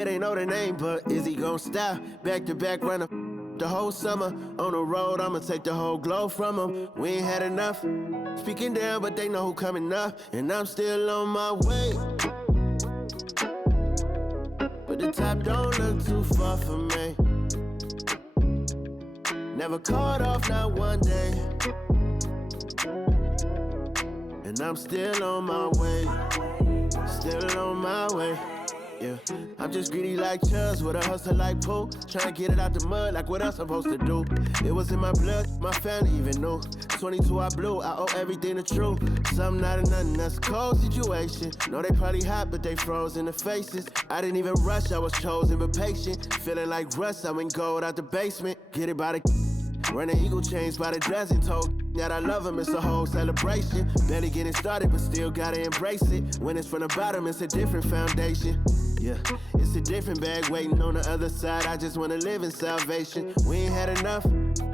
It ain't know the name, but is he gon' style? Back to back runner the whole summer. On the road, I'ma take the whole globe from him. We ain't had enough. Speaking down, but they know who coming up. And I'm still on my way. But the top don't look too far for me. Never caught off, not one day. And I'm still on my way. Still on my way. Yeah, I'm just greedy like Chubbs with a hustle like Pooh. Tryna get it out the mud like what else I'm supposed to do. It was in my blood, my family even knew. 22 I blew, I owe everything to true. Something out of nothing, that's a cold situation. Know they probably hot, but they froze in the faces. I didn't even rush, I was chosen but patient. Feeling like Russ, I went gold out the basement. Get it by the running eagle chains by the dozen. Told that I love him, it's a whole celebration. Barely getting started, but still gotta embrace it. When it's from the bottom, it's a different foundation. Yeah, it's a different bag waiting on the other side. I just wanna live in salvation. We ain't had enough.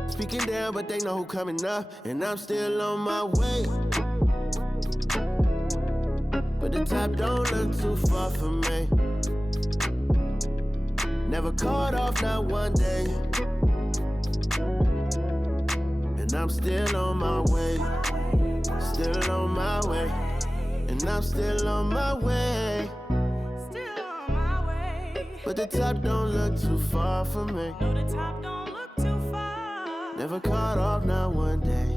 Speaking down, but they know who coming up. And I'm still on my way. But the top don't look too far for me. Never caught off, not one day. And I'm still on my way. Still on my way. And I'm still on my way. But the top don't look too far for me. No, the top don't look too far. Never caught off, not one day.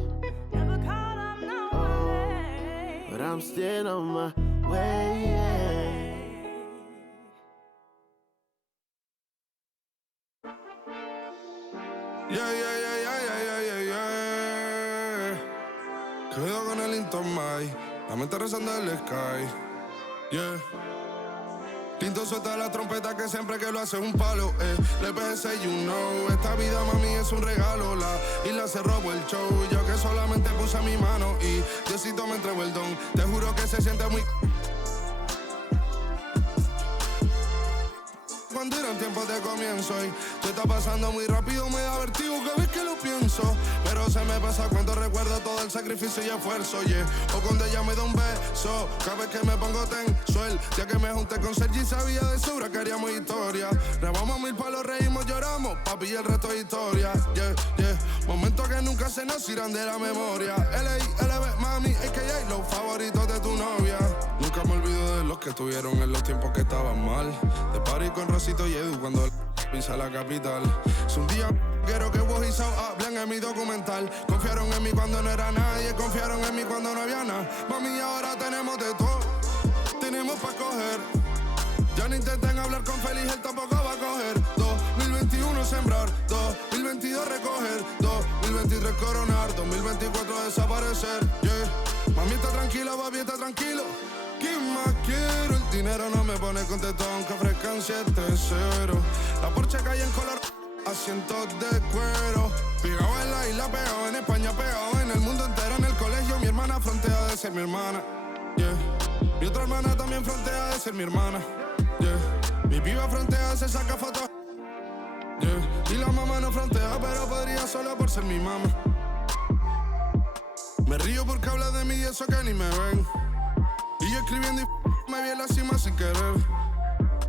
Never caught off, not one day. But I'm still on my way, yeah. Yeah, yeah, yeah, yeah, yeah, yeah, yeah, yeah. Quedo con el Intomai, la mente rezando el sky. Yeah. Tinto suelta la trompeta que siempre que lo hace es un palo, Le pensé, you know, esta vida mami es un regalo. La isla se robó el show, yo que solamente puse mi mano y Diosito me entregó el don. Te juro que se siente muy... Cuando eran tiempos de comienzo y te está pasando muy rápido, me da vertigo cada vez que lo pienso. Pero se me pasa cuando recuerdo todo el sacrificio y esfuerzo, yeah. O cuando ella me da un beso, cada vez que me pongo tenso. El día que me junté con Sergi sabía de sobra que haríamos historia. Rebamos 1000 palos, reímos, lloramos, papi, y el resto es historia, yeah, yeah. Momentos que nunca se nos irán de la memoria. L.A.L.B. mami, a.k.a. los favoritos de tu novia. Nunca me olvido de los que tuvieron en los tiempos que estaban mal. De party con Rosito y Edu cuando pisa la capital. Es un día quiero que vos y Sao hablen en mi documental. Confiaron en mí cuando no era nadie, confiaron en mí cuando no había nada. Mami, ahora tenemos de todo, tenemos pa' coger. Ya no intenten hablar con Feliz, él tampoco va a coger. 2021 sembrar, 2022 recoger, 2023 coronar, 2024 desaparecer, yeah. Mami está tranquila, papi está tranquilo. ¿Qué más quiero? El dinero no me pone contento aunque ofrezcan 7-0. La Porsche cae en color, asientos de cuero. Pegado en la isla, pegado en España, pegado en el mundo entero. En el colegio mi hermana frontea de ser mi hermana, yeah. Mi otra hermana también frontea de ser mi hermana, yeah. Mi piba frontea, se saca fotos, yeah. Y la mamá no frontea, pero podría solo por ser mi mamá. Me río porque habla de mí y eso que ni me ven. Y yo escribiendo y me vi en la cima sin querer.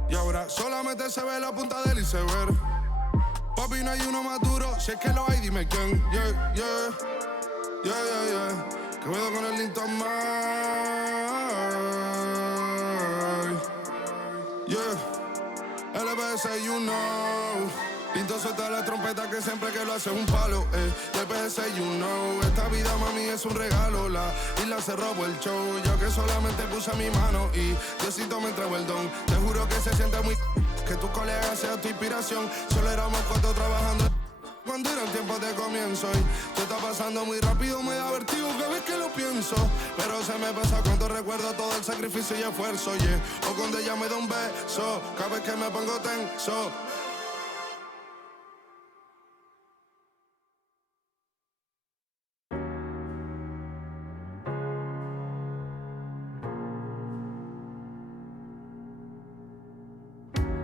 Y ahora solamente se ve la punta del iceberg. Papi, no hay uno más duro, si es que lo hay, dime quién. Yeah, yeah, yeah, yeah, yeah. Que puedo con el Intomai. Yeah, LBS, you know. Pinto suelta la trompeta que siempre que lo hace es un palo, LBS, you know. Esta vida, mami, es un regalo. La isla se robó el show, yo que solamente puse mi mano y Diosito me entregó el don. Te juro que se siente muy... que tu colega sea tu inspiración. Solo éramos 4 trabajando cuando eran tiempos de comienzo y te está pasando muy rápido, me da vertigo cada vez que lo pienso. Pero se me pasa cuando recuerdo todo el sacrificio y esfuerzo, yeah. O cuando ella me da un beso, cada vez que me pongo tenso.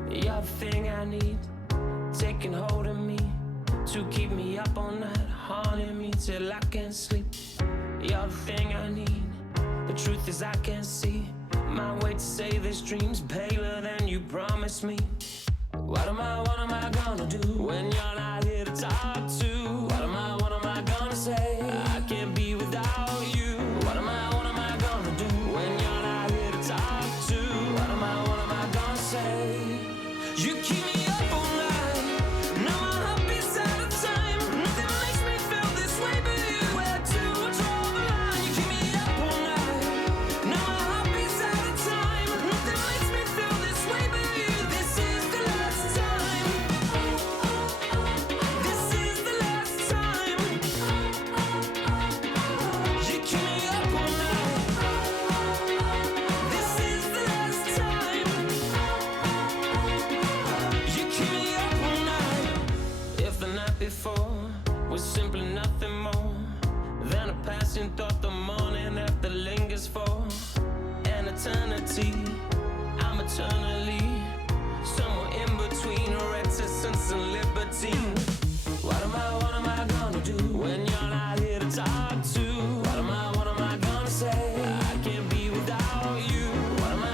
You're the thing I need, taking hold of me, to keep me up all night, haunting me till I can't sleep. You're the thing I need, the truth is I can't see my way to say this dream's paler than you promised me. What am I gonna do when you're not here to talk to? What am I gonna say? I can't be without you. What am I gonna do when you're not here to talk to? What am I gonna say? You keep me up all night. Now my heart beats out of time. Nothing makes me feel this way but you. Where to draw the line? You keep me up all night. Now my heart beats out of time. Nothing makes me feel this way but you. This is the last time. This is the last time. You keep me up all night. This is the last time. You keep me up all night. If the night before was simply nothing more than a passing thought, the morning after lingers for an eternity, I'm eternally somewhere in between reticence and libertine. What am I gonna do when you're not here to talk to? What am I gonna say? I can't be without you. What am I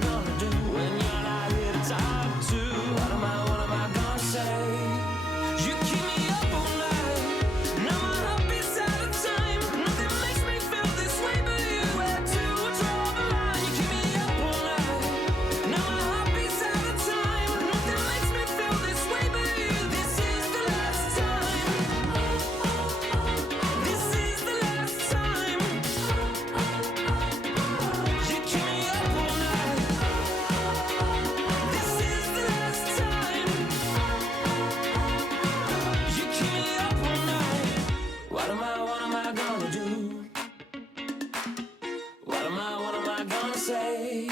gonna do when you're not here to talk to? What am I gonna say? You keep me up all night. Now my heart beats out of time. Nothing makes me feel this way but you. Where to draw the line? You keep me up all night. Now my heart beats out of time. Nothing makes me feel this way but you. This is the last time. This is the last time. You keep me up all night. This is the last time. You keep me up all night. What am I gonna do? What am I gonna say?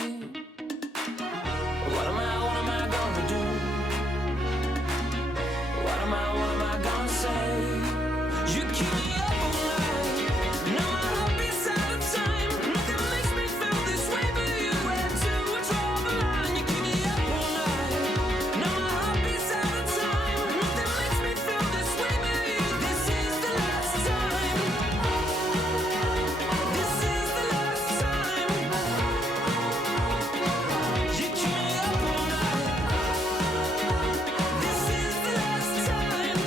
What am I gonna do? What am I gonna say? You keep me up all night. Now my heart beats out of time. Nothing makes me feel this way but you. Where to draw the line? You keep me up all night. Now my heart beats out of time. Nothing makes me feel this way but you. This is the last time. This is the last time. You keep me up all night. This is the last time.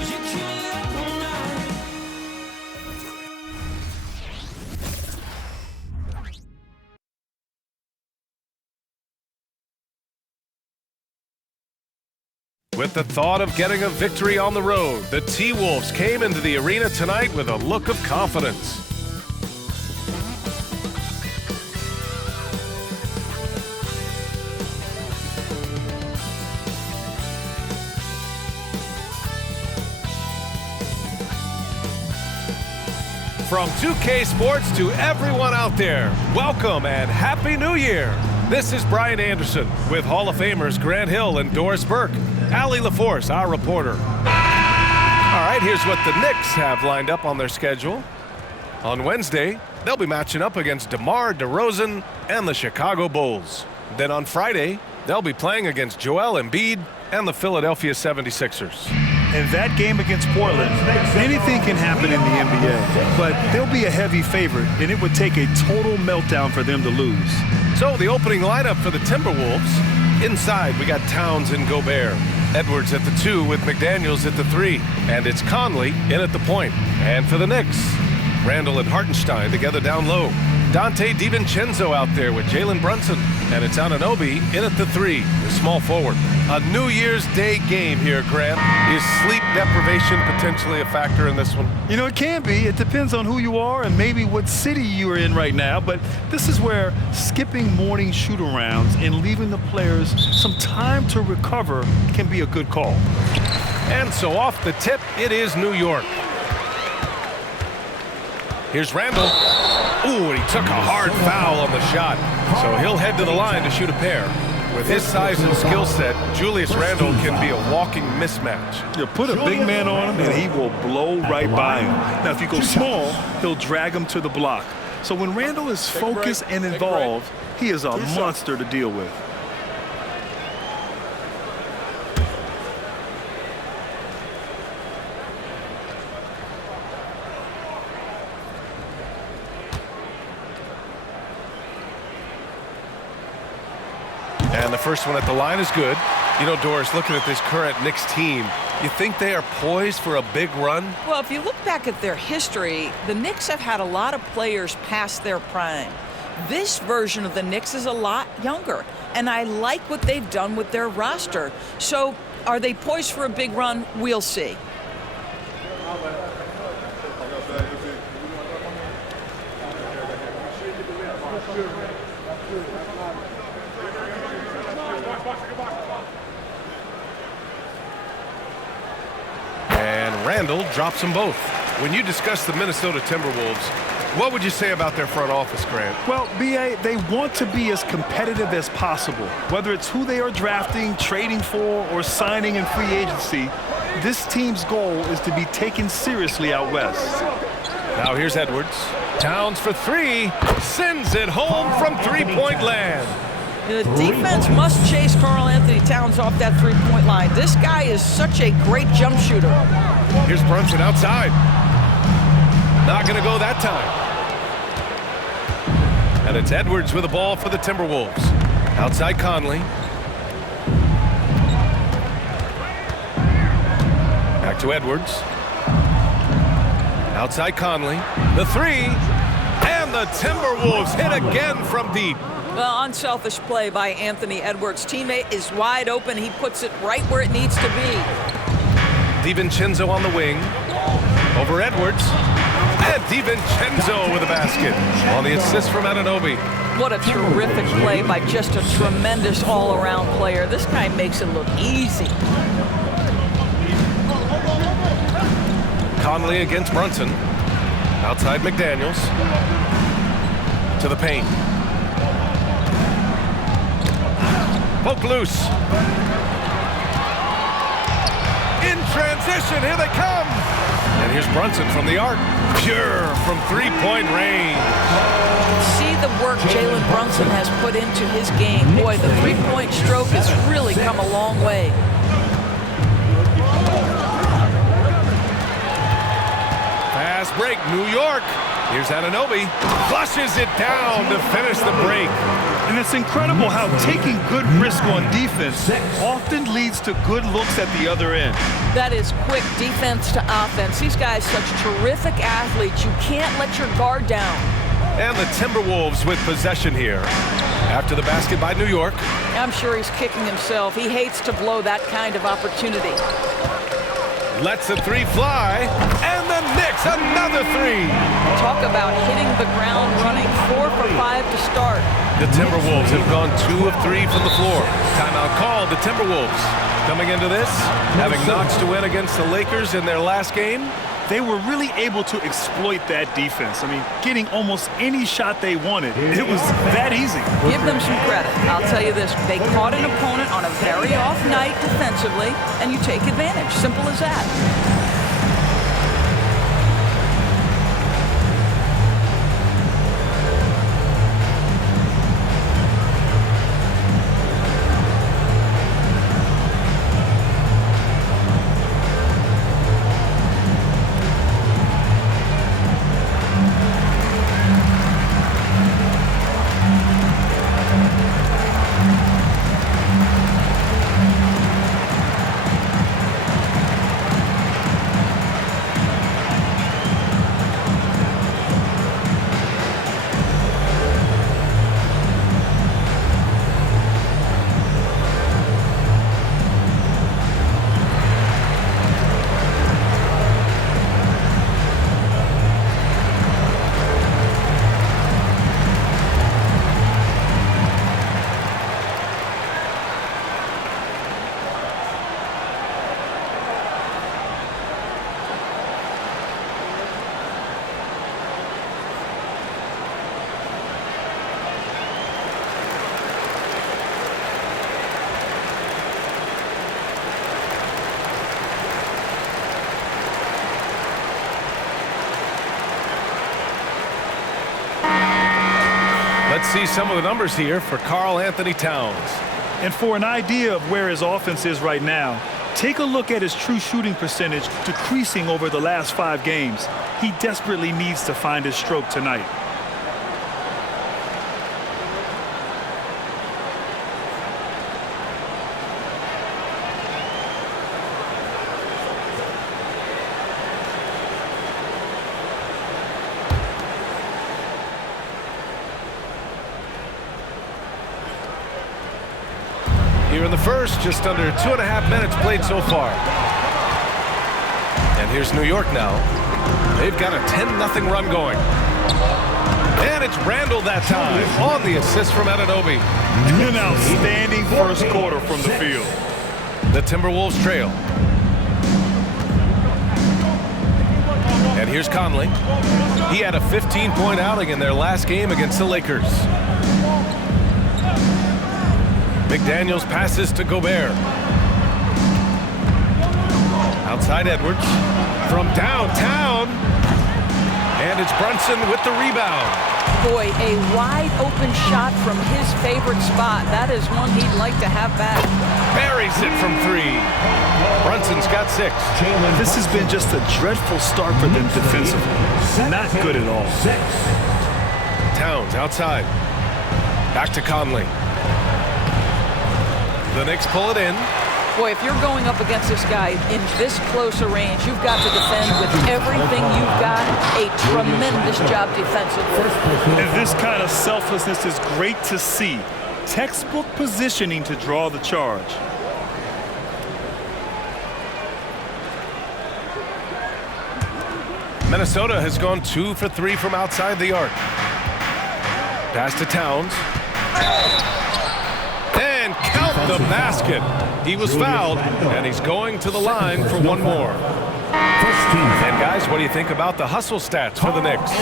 You keep me up all night. With the thought of getting a victory on the road, the T-Wolves came into the arena tonight with a look of confidence. From 2K Sports to everyone out there, welcome and Happy New Year! This is Brian Anderson with Hall of Famers Grant Hill and Doris Burke. Allie LaForce, our reporter. All right, here's what the Knicks have lined up on their schedule. On Wednesday, they'll be matching up against DeMar DeRozan and the Chicago Bulls. Then on Friday, they'll be playing against Joel Embiid and the Philadelphia 76ers. In that game against Portland, anything can happen in the NBA, but they'll be a heavy favorite, and it would take a total meltdown for them to lose. So the opening lineup for the Timberwolves. Inside, we got Towns and Gobert. Edwards at the 2 with McDaniels at the 3. And it's Conley in at the point. And for the Knicks, Randle and Hartenstein together down low. Dante DiVincenzo out there with Jalen Brunson. And it's Anunoby in at the 3, the small forward. A New Year's Day game here, Grant. Is sleep deprivation potentially a factor in this one? You know, it can be. It depends on who you are and maybe what city you are in right now. But this is where skipping morning shoot-arounds and leaving the players some time to recover can be a good call. And so off the tip, it is New York. Here's Randle. Ooh, and he took a hard foul on the shot. So he'll head to the line to shoot a pair. With his size and skill set, Julius Randle can be a walking mismatch. You put a big man on him and he will blow right by him. Now, if you go small, he'll drag him to the block. So when Randle is focused and involved, he is a monster to deal with. And the first one at the line is good. You know, Doris, looking at this current Knicks team, you think they are poised for a big run? Well, if you look back at their history, the Knicks have had a lot of players past their prime. This version of the Knicks is a lot younger, and I like what they've done with their roster. So are they poised for a big run? We'll see. And Randle drops them both. When you discuss the Minnesota Timberwolves, what would you say about their front office, Grant? Well, B.A., they want to be as competitive as possible. Whether it's who they are drafting, trading for, or signing in free agency, this team's goal is to be taken seriously out west. Now here's Edwards. Towns for three. Sends it home from three-point land. The defense must chase Karl-Anthony Towns off that three-point line. This guy is such a great jump shooter. Here's Brunson outside. Not going to go that time. And it's Edwards with the ball for the Timberwolves. Outside Conley. Back to Edwards. Outside Conley. The three. And the Timberwolves hit again from deep. Well, unselfish play by Anthony Edwards. Teammate is wide open. He puts it right where it needs to be. DiVincenzo on the wing. Over Edwards. And DiVincenzo with a basket on the assist from Anunoby. What a terrific play by just a tremendous all-around player. This guy makes it look easy. Conley against Brunson. Outside McDaniels. To the paint. Poke loose. In transition, here they come. And here's Brunson from the arc. Pure from three-point range. See the work Jalen Brunson has put into his game. Boy, the three-point stroke has really come a long way. Fast break, New York. Here's Anunoby. Flushes it down to finish the break. And it's incredible how taking good risk on defense often leads to good looks at the other end. That is quick defense to offense. These guys such terrific athletes. You can't let your guard down. And the Timberwolves with possession here. After the basket by New York. I'm sure he's kicking himself. He hates to blow that kind of opportunity. Lets the three fly. And the Knicks, another three. Talk about hitting the ground running. 4 for 5 to start. The Timberwolves have gone 2 of 3 from the floor. Timeout called. The Timberwolves coming into this, having notched to win against the Lakers in their last game. They were really able to exploit that defense. I mean, getting almost any shot they wanted. It was that easy. Give them some credit. I'll tell you this. They caught an opponent on a very off night defensively, and you take advantage. Simple as that. Let's see some of the numbers here for Karl-Anthony Towns. And for an idea of where his offense is right now, take a look at his true shooting percentage decreasing over the last 5 games. He desperately needs to find his stroke tonight. here in the first, just under 2.5 minutes played so far. And here's New York now. They've got a 10-0 run going. And it's Randle that time on the assist from Anunoby. An outstanding first quarter from the field. The Timberwolves trail. And here's Conley. He had a 15-point outing in their last game against the Lakers. McDaniels passes to Gobert. Outside Edwards. From downtown. And it's Brunson with the rebound. Boy, a wide open shot from his favorite spot. That is one he'd like to have back. Buries it from 3. Brunson's got 6. This has been just a dreadful start for them defensively. Not good at all. Towns outside. Back to Conley. The Knicks pull it in. Boy, if you're going up against this guy in this close a range, you've got to defend with everything you've got. A tremendous job defensively. And this kind of selflessness is great to see. Textbook positioning to draw the charge. Minnesota has gone 2 for 3 from outside the arc. Pass to Towns. And count the basket. He was fouled, and he's going to the line for one more. And guys, what do you think about the hustle stats for the Knicks?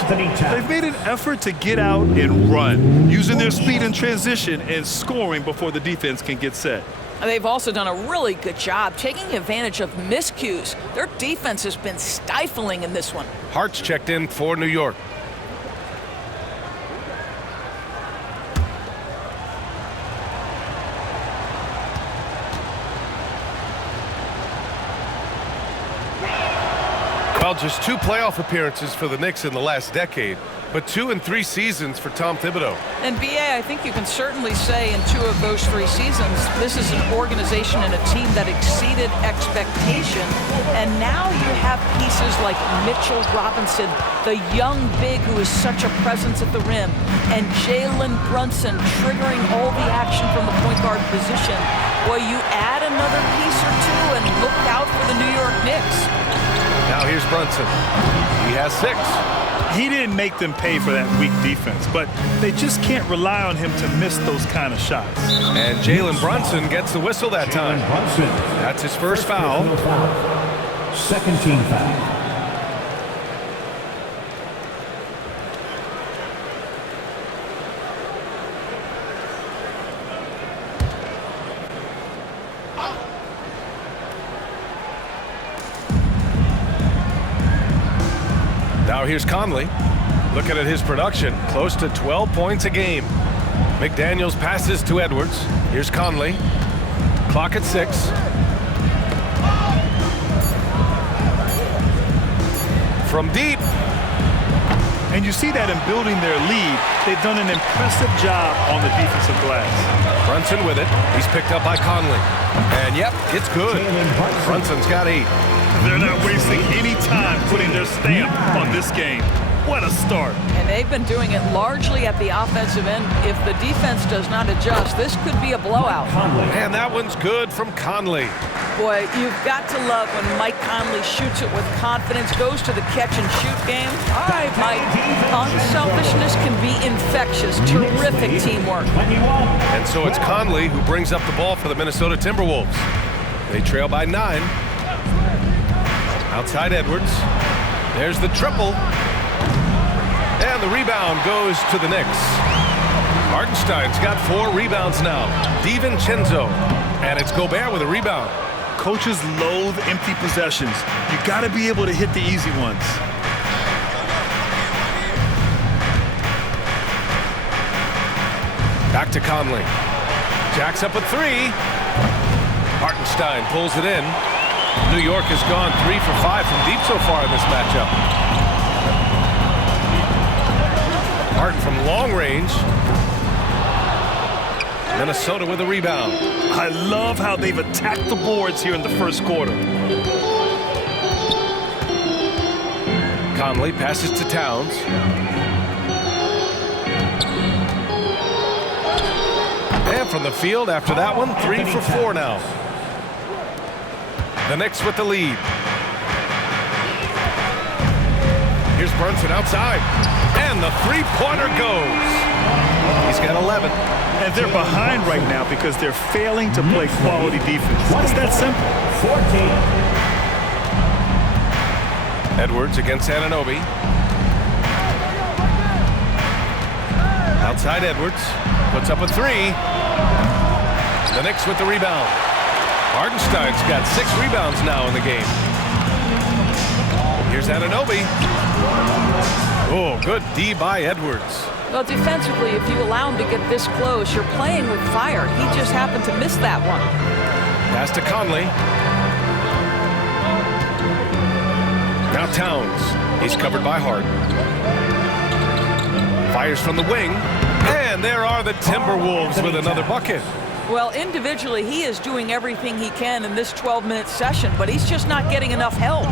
They've made an effort to get out and run, using their speed in transition and scoring before the defense can get set. They've also done a really good job taking advantage of miscues. Their defense has been stifling in this one. Hart's checked in for New York. Well, just 2 playoff appearances for the Knicks in the last decade, but 2 and 3 seasons for Tom Thibodeau. And B.A., I think you can certainly say in 2 of those 3 seasons, this is an organization and a team that exceeded expectation. And now you have pieces like Mitchell Robinson, the young big who is such a presence at the rim, and Jalen Brunson triggering all the action from the point guard position. Well, you add another piece or 2 and look out for the New York Knicks. Now here's Brunson. He has 6. He didn't make them pay for that weak defense, but they just can't rely on him to miss those kind of shots. And Jalen Brunson gets the whistle that time. That's his first foul. Second team foul. Now here's Conley. Looking at his production, close to 12 points a game. McDaniels passes to Edwards. Here's Conley. Clock at 6. From deep. And you see that in building their lead, they've done an impressive job on the defensive glass. Brunson with it. He's picked up by Conley. And yep, it's good. Brunson's got 8. They're not wasting any time putting their stamp on this game. What a start. And they've been doing it largely at the offensive end. If the defense does not adjust, this could be a blowout. And that one's good from Conley. Boy, you've got to love when Mike Conley shoots it with confidence, goes to the catch-and-shoot game. All right, Mike, unselfishness can be infectious. Terrific teamwork. And so it's Conley who brings up the ball for the Minnesota Timberwolves. They trail by 9. Outside Edwards. There's the triple. And the rebound goes to the Knicks. Hartenstein's got 4 rebounds now. DiVincenzo. And it's Gobert with a rebound. Coaches loathe empty possessions. You got to be able to hit the easy ones. Back to Conley. Jacks up a 3. Hartenstein pulls it in. New York has gone 3 for 5 from deep so far in this matchup. Harden from long range. Minnesota with a rebound. I love how they've attacked the boards here in the first quarter. Conley passes to Towns. And from the field after that one. 3 for 4 now. The Knicks with the lead. Here's Brunson outside. And the three-pointer goes. He's got 11. And they're behind right now because they're failing to play quality defense. It's that simple. 14. Edwards against Anunoby. Outside Edwards. Puts up a 3. The Knicks with the rebound. Hardenstein's got 6 rebounds now in the game. Here's Anunoby. Oh, good D by Edwards. Well, defensively, if you allow him to get this close, you're playing with fire. He just happened to miss that one. Pass to Conley. Now Towns. He's covered by Hart. Fires from the wing. And there are the Timberwolves with another bucket. Well, individually, he is doing everything he can in this 12-minute session, but he's just not getting enough help.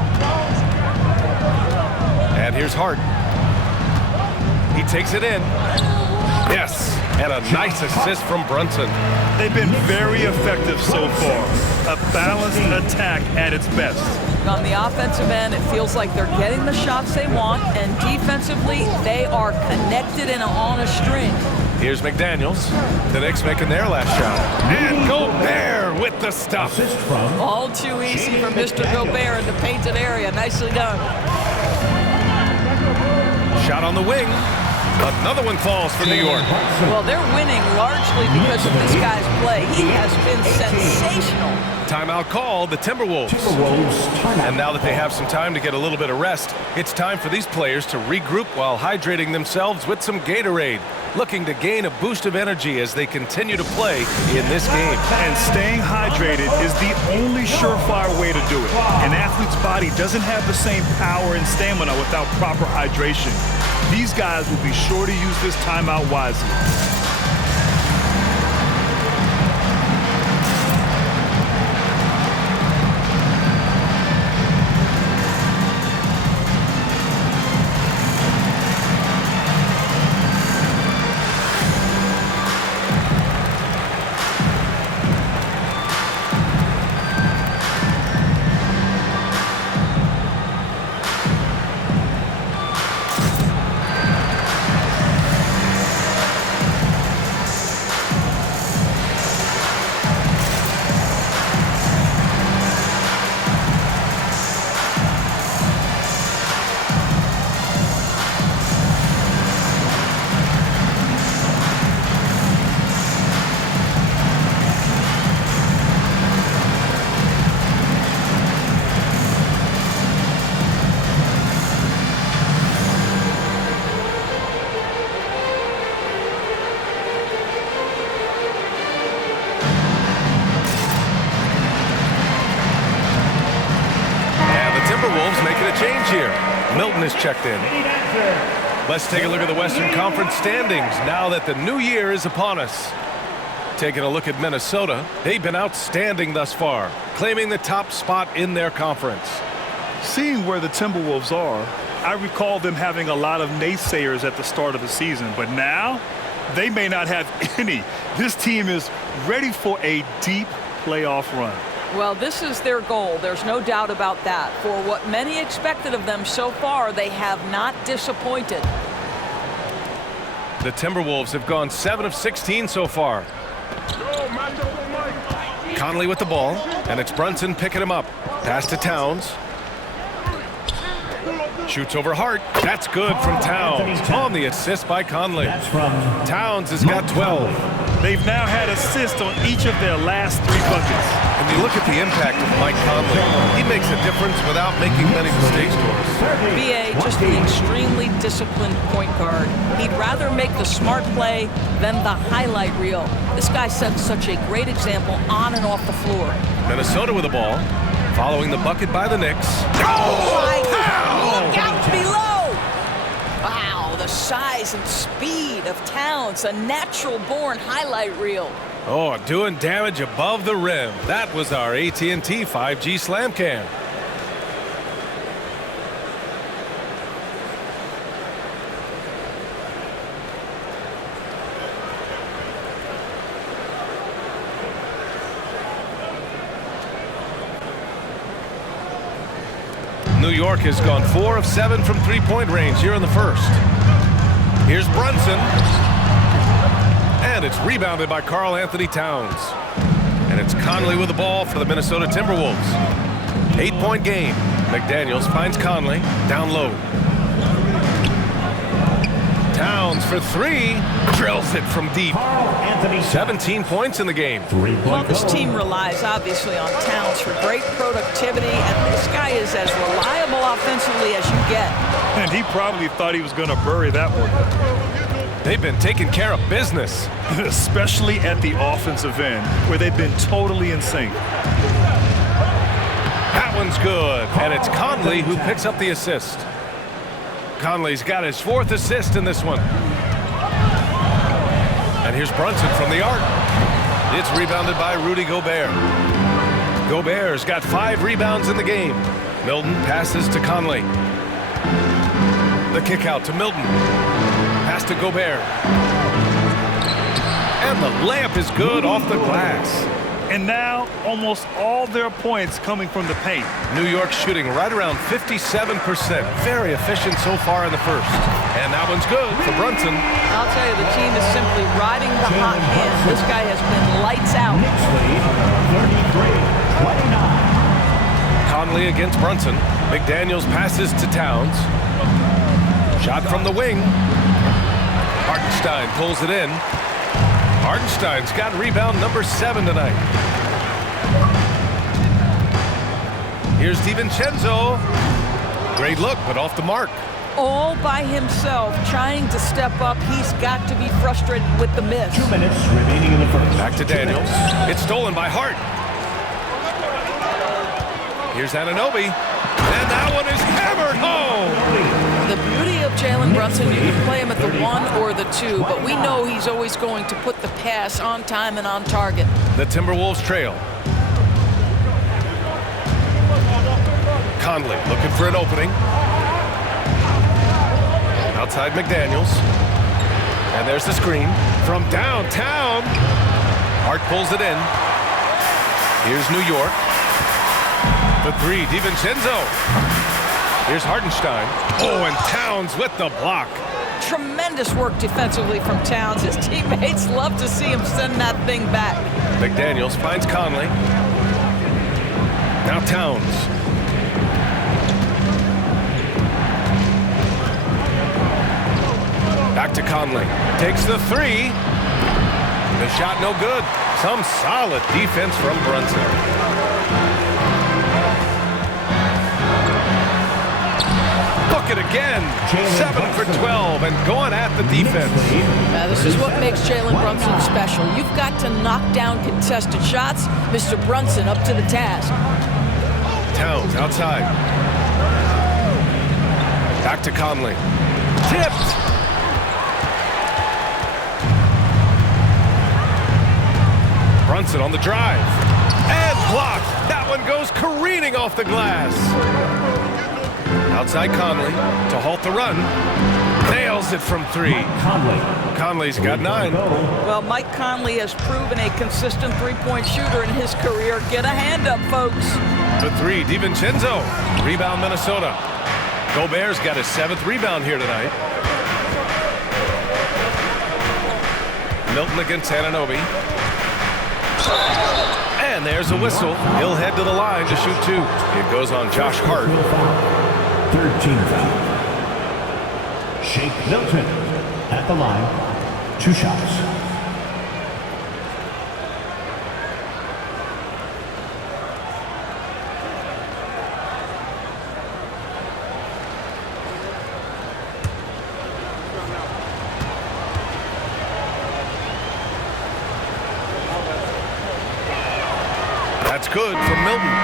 And here's Hart. He takes it in. Yes, and a nice assist from Brunson. They've been very effective so far. A balanced attack at its best. On the offensive end, it feels like they're getting the shots they want, and defensively, they are connected and on a string. Here's McDaniels. The Knicks making their last shot. And Gobert with the stuff. All too easy for Mr. Gobert in the painted area. Nicely done. Shot on the wing. Another one falls for New York. Well, they're winning largely because of this guy's play. He has been sensational. Timeout called, the Timberwolves. And now that they have some time to get a little bit of rest, it's time for these players to regroup while hydrating themselves with some Gatorade, looking to gain a boost of energy as they continue to play in this game. And staying hydrated is the only surefire way to do it. An athlete's body doesn't have the same power and stamina without proper hydration. These guys will be sure to use this timeout wisely. Milton is checked in. Let's take a look at the Western Conference standings now that the new year is upon us. Taking a look at Minnesota, they've been outstanding thus far, claiming the top spot in their conference. Seeing where the Timberwolves are, I recall them having a lot of naysayers at the start of the season, but now they may not have any. This team is ready for a deep playoff run. Well, this is their goal. There's no doubt about that. For what many expected of them so far, they have not disappointed. The Timberwolves have gone 7 of 16 so far. Conley with the ball, and it's Brunson picking him up. Pass to Towns. Shoots over Hart. That's good from Towns. On the assist by Conley. Towns has got 12. They've now had assists on each of their last 3 buckets. And you look at the impact of Mike Conley. He makes a difference without making many mistakes for us. B.A. just an extremely disciplined point guard. He'd rather make the smart play than the highlight reel. This guy sets such a great example on and off the floor. Minnesota with the ball, following the bucket by the Knicks. Oh, my God! Look out below! Wow, the size and speed of Towns, a natural-born highlight reel. Oh, doing damage above the rim. That was our AT&T 5G Slam Cam. New York has gone 4 of 7 from three-point range here in the first. Here's Brunson. And it's rebounded by Karl-Anthony Towns. And it's Conley with the ball for the Minnesota Timberwolves. 8-point game. McDaniels finds Conley down low. Towns for three, drills it from deep. 17 points in the game. Well, this team relies obviously on Towns for great productivity, and this guy is as reliable offensively as you get. And he probably thought he was going to bury that one. They've been taking care of business. Especially at the offensive end, where they've been totally in sync. That one's good, and it's Conley who picks up the assist. Conley's got his 4th assist in this one. And here's Brunson from the arc. It's rebounded by Rudy Gobert. Gobert's got 5 rebounds in the game. Milton passes to Conley. The kick out to Milton. Pass to Gobert. And the layup is good off the glass. And now almost all their points coming from the paint. New York shooting right around 57%. Very efficient so far in the first. And that one's good for Brunson. I'll tell you, the team is simply riding the hot hand. This guy has been lights out. Conley against Brunson. McDaniels passes to Towns. Shot from the wing. Hartenstein pulls it in. Hartenstein's got rebound number 7 tonight. Here's DiVincenzo. Great look, but off the mark. All by himself, trying to step up. He's got to be frustrated with the miss. 2 minutes remaining in the first. Back to Daniels. It's stolen by Hart. Here's Anunoby. And that one is hammered home. The beauty of Jalen Brunson, you can play him at the 1 or the 2, but we know he's always going to put the pass on time and on target. The Timberwolves trail. Conley looking for an opening. Outside McDaniels. And there's the screen from downtown. Hart pulls it in. Here's New York. The 3, DiVincenzo. Here's Hartenstein. Oh, and Towns with the block. Tremendous work defensively from Towns. His teammates love to see him send that thing back. McDaniels finds Conley. Now Towns. Back to Conley. Takes the 3. The shot no good. Some solid defense from Brunson. It again. 7 for 12 and going at the defense. Now, this is what makes Jalen Brunson special. You've got to knock down contested shots. Mr. Brunson up to the task. Towns outside. Back to Conley. Tipped. Brunson on the drive. And blocked. That one goes careening off the glass. Outside Conley to halt the run. Nails it from 3. Conley's got 9. Well, Mike Conley has proven a consistent three-point shooter in his career. Get a hand up, folks. The 3, DiVincenzo. Rebound Minnesota. Gobert's got his 7th rebound here tonight. Milton against Anunoby. And there's a whistle. He'll head to the line to shoot 2. It goes on Josh Hart. 13 foul. Shake Milton at the line. 2 shots. That's good from Milton.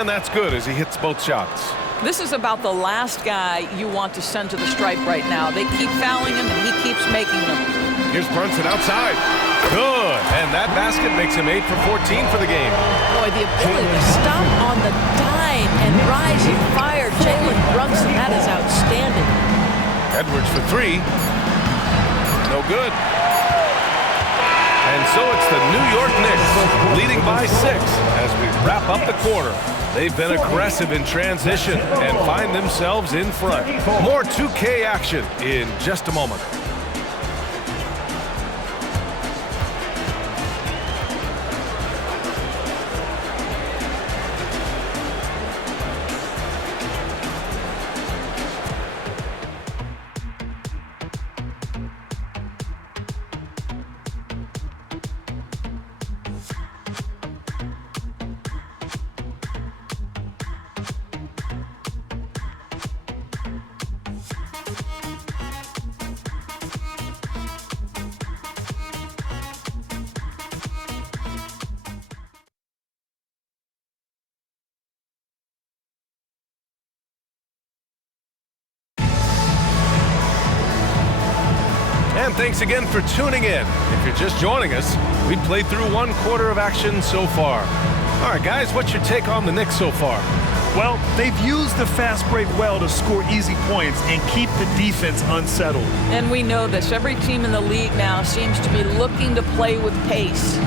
And that's good as he hits both shots. This is about the last guy you want to send to the stripe right now. They keep fouling him, and he keeps making them. Here's Brunson outside. Good. And that basket makes him 8 for 14 for the game. Boy, the ability to stop on the dime and rise and fire Jalen Brunson, that is outstanding. Edwards for 3. No good. And so it's the New York Knicks leading by 6 as we wrap up the quarter. They've been aggressive in transition and find themselves in front. More 2K action in just a moment. And thanks again for tuning in. If you're just joining us, we've played through 1 quarter of action so far. All right, guys, what's your take on the Knicks so far? Well, they've used the fast break well to score easy points and keep the defense unsettled. And we know this. Every team in the league now seems to be looking to play with pace.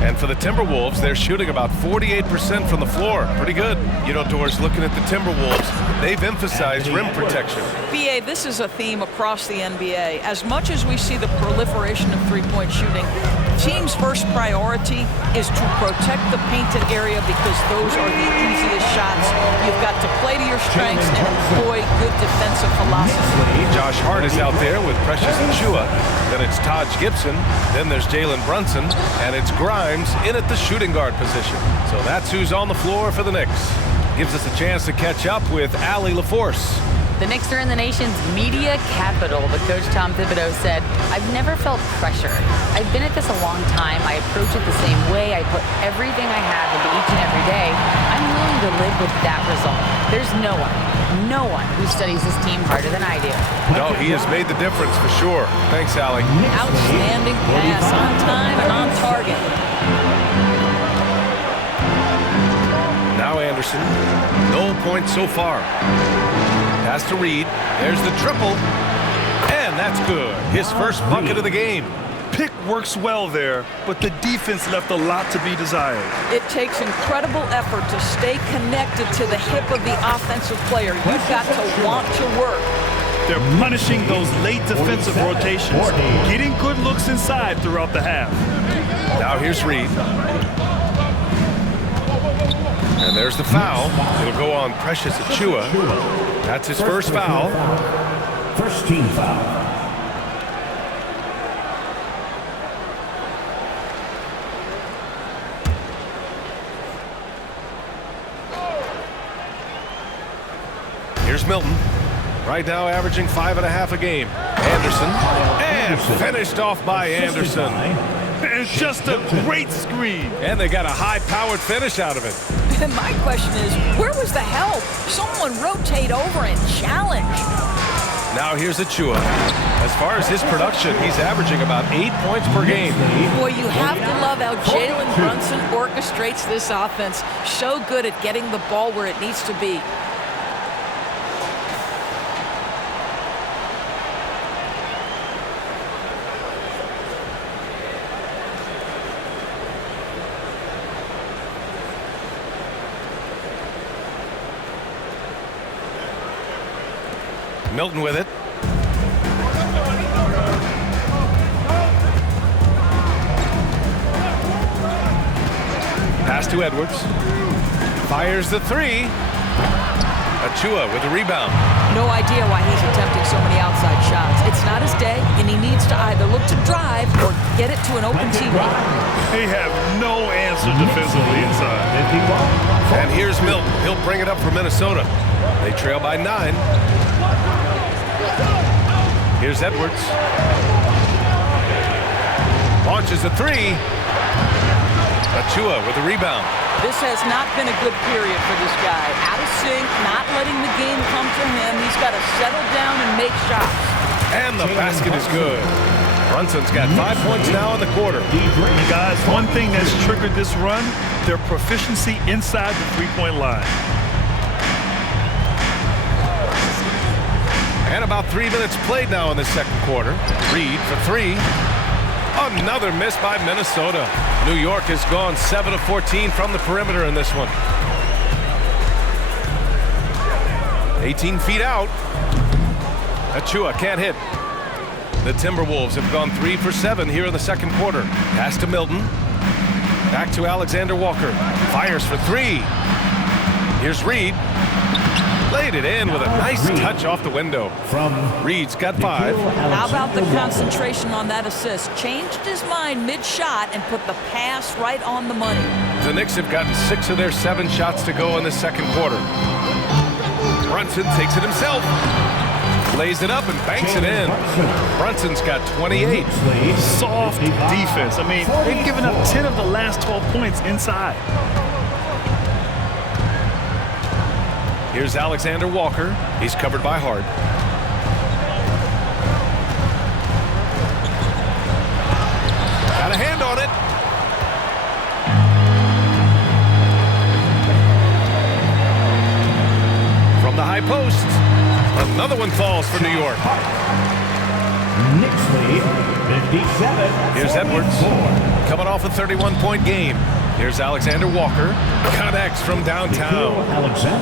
And for the Timberwolves, they're shooting about 48% from the floor. Pretty good. You know, Doris, looking at the Timberwolves, they've emphasized rim protection. BA, this is a theme across the NBA. As much as we see the proliferation of three-point shooting, team's first priority is to protect the painted area because those are the easiest shots. You've got to play to your strengths and employ good defensive philosophy. Josh Hart is out there with Precious Achiuwa. Then it's Taj Gibson. Then there's Jalen Brunson. And it's Grimes in at the shooting guard position. So that's who's on the floor for the Knicks. Gives us a chance to catch up with Allie LaForce. The Knicks are in the nation's media capital, but Coach Tom Thibodeau said, "I've never felt pressure. I've been at this a long time. I approach it the same way. I put everything I have into each and every day. I'm willing to live with that result. There's no one who studies this team harder than I do." No, he has made the difference for sure. Thanks, Allie. Outstanding pass, on time and on target. Now Anderson. No points so far. Pass to Reed. There's the triple. And that's good. His first bucket of the game. Pick works well there, but the defense left a lot to be desired. It takes incredible effort to stay connected to the hip of the offensive player. You've got to want to work. They're punishing those late defensive rotations, getting good looks inside throughout the half. Now here's Reed. And there's the foul. It'll go on Precious Achiuwa. That's his first foul. First team foul. Here's Milton. Right now averaging 5.5 a game. Anderson. And finished off by Anderson. It's just a great screen. And they got a high-powered finish out of it. And my question is, where was the help? Someone rotate over and challenge. Now here's Achiuwa. As far as his production, he's averaging about 8 points per game. Boy, you have to love how Jalen Brunson orchestrates this offense. So good at getting the ball where it needs to be. Milton with it. Pass to Edwards. Fires the three. Achiuwa with the rebound. No idea why he's attempting so many outside shots. It's not his day, and he needs to either look to drive or get it to an open teammate. They have no answer defensively inside. And here's Milton. He'll bring it up for Minnesota. They trail by 9. Here's Edwards. Launches a three. Achua with the rebound. This has not been a good period for this guy. Out of sync, not letting the game come to him. He's got to settle down and make shots. And the basket is good. Brunson's got 5 points now in the quarter. Guys, one thing that's triggered this run, their proficiency inside the three-point line. And about 3 minutes played now in the second quarter. Reed for three. Another miss by Minnesota. New York has gone 7 of 14 from the perimeter in this one. 18 feet out. Achua can't hit. The Timberwolves have gone 3 for 7 here in the second quarter. Pass to Milton. Back to Alexander Walker. Fires for three. Here's Reed. Laid it in with a nice touch off the window. Reed's got 5. How about the concentration on that assist? Changed his mind mid-shot and put the pass right on the money. The Knicks have gotten 6 of their 7 shots to go in the second quarter. Brunson takes it himself. Lays it up and banks it in. Brunson's got 28. Soft defense. I mean, they've given up 10 of the last 12 points inside. Here's Alexander Walker. He's covered by Hart. Got a hand on it. From the high post. Another one falls for New York. Knicks lead, 57. Here's Edwards. Coming off a 31-point game. Here's Alexander Walker. Connects from downtown.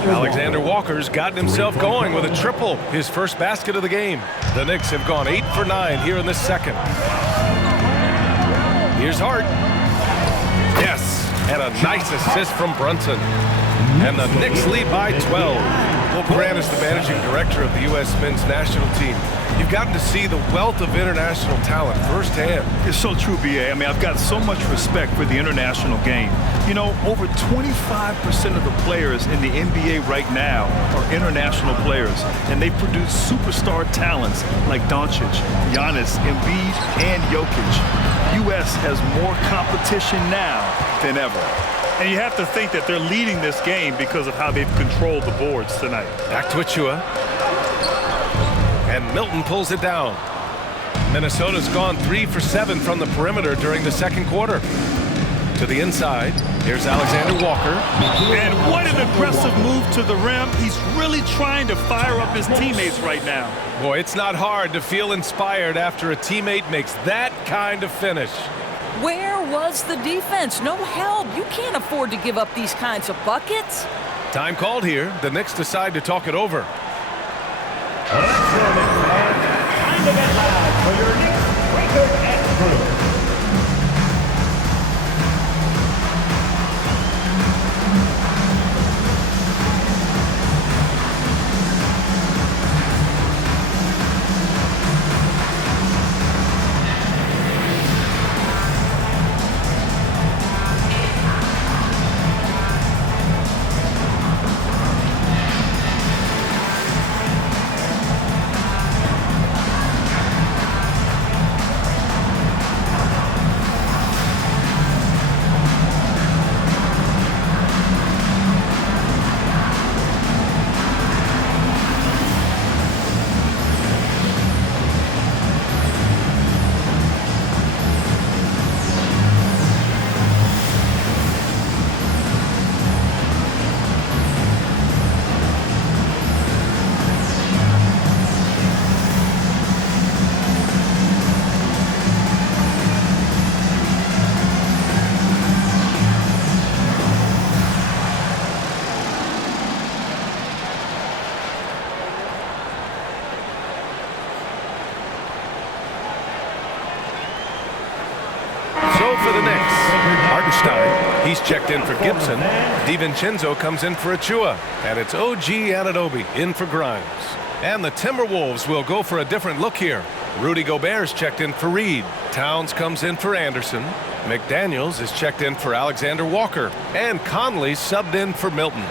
Alexander Walker's gotten himself going with a triple. His first basket of the game. The Knicks have gone 8 for 9 here in the second. Here's Hart. Yes, and a nice assist from Brunson. And the Knicks lead by 12. Well, Grant is the managing director of the U.S. men's national team. You've gotten to see the wealth of international talent firsthand. It's so true, B.A. I mean, I've got so much respect for the international game. You know, over 25% of the players in the NBA right now are international players, and they produce superstar talents like Doncic, Giannis, Embiid, and Jokic. U.S. has more competition now than ever. And you have to think that they're leading this game because of how they've controlled the boards tonight. Back to Achua. And Milton pulls it down. Minnesota's gone 3 for 7 from the perimeter during the second quarter. To the inside, here's Alexander Walker. And what an aggressive move to the rim. He's really trying to fire up his teammates right now. Boy, it's not hard to feel inspired after a teammate makes that kind of finish. Where was the defense? No help. You can't afford to give up these kinds of buckets. Time called here. The Knicks decide to talk it over. Let's go, Knicks fans. Time to get loud for your Knicks record and crew. For the Knicks, Hartenstein, he's checked in for Gibson. DiVincenzo comes in for Achua. And it's OG Anunoby in for Grimes. And the Timberwolves will go for a different look here. Rudy Gobert's checked in for Reed. Towns comes in for Anderson. McDaniels is checked in for Alexander Walker. And Conley subbed in for Milton.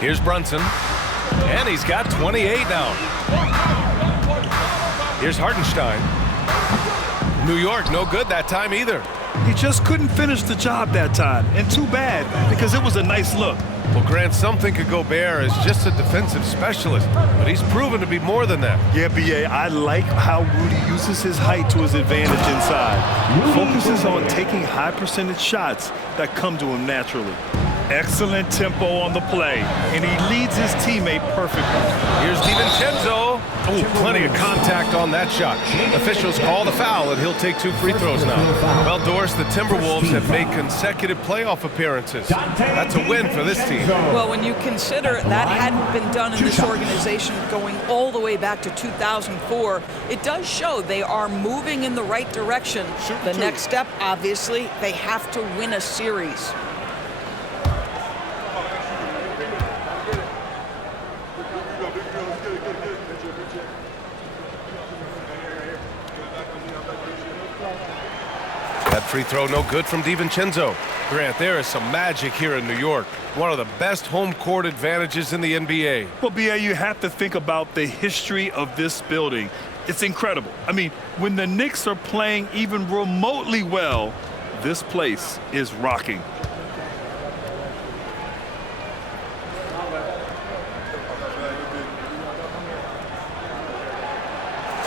Here's Brunson, and he's got 28 now. Here's Hartenstein. New York, no good that time either. He just couldn't finish the job that time, and too bad, because it was a nice look. Well, Grant, some think of Gobert as just a defensive specialist, but he's proven to be more than that. Yeah, B.A., I like how Rudy uses his height to his advantage inside. Focuses on taking high percentage shots that come to him naturally. Excellent tempo on the play, and he leads his teammate perfectly. Here's DiVincenzo. Oh, plenty of contact on that shot. Officials call the foul, and he'll take 2 free throws now. Well, Doris, the Timberwolves have made consecutive playoff appearances. That's a win for this team. Well, when you consider that hadn't been done in this organization going all the way back to 2004, it does show they are moving in the right direction. The next step, obviously, they have to win a series. That free throw no good from DiVincenzo. Grant, there is some magic here in New York. One of the best home court advantages in the NBA. Well, B.A., you have to think about the history of this building. It's incredible. I mean, when the Knicks are playing even remotely well, this place is rocking.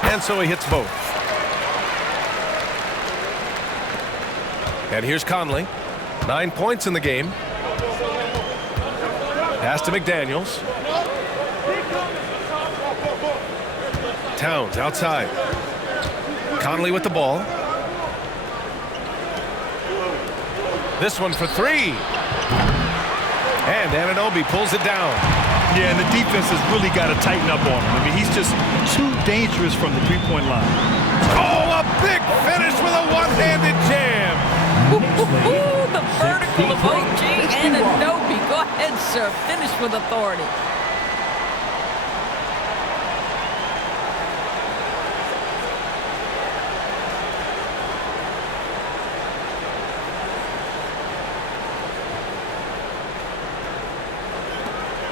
And so he hits both. And here's Conley. 9 points in the game. Pass to McDaniels. Towns outside. Conley with the ball. This one for 3. And Anunoby pulls it down. Yeah, and the defense has really got to tighten up on him. I mean, he's just too dangerous from the three-point line. Oh, a big finish with a one-handed jam. The vertical of OG Anunoby. Go ahead, sir. Finish with authority.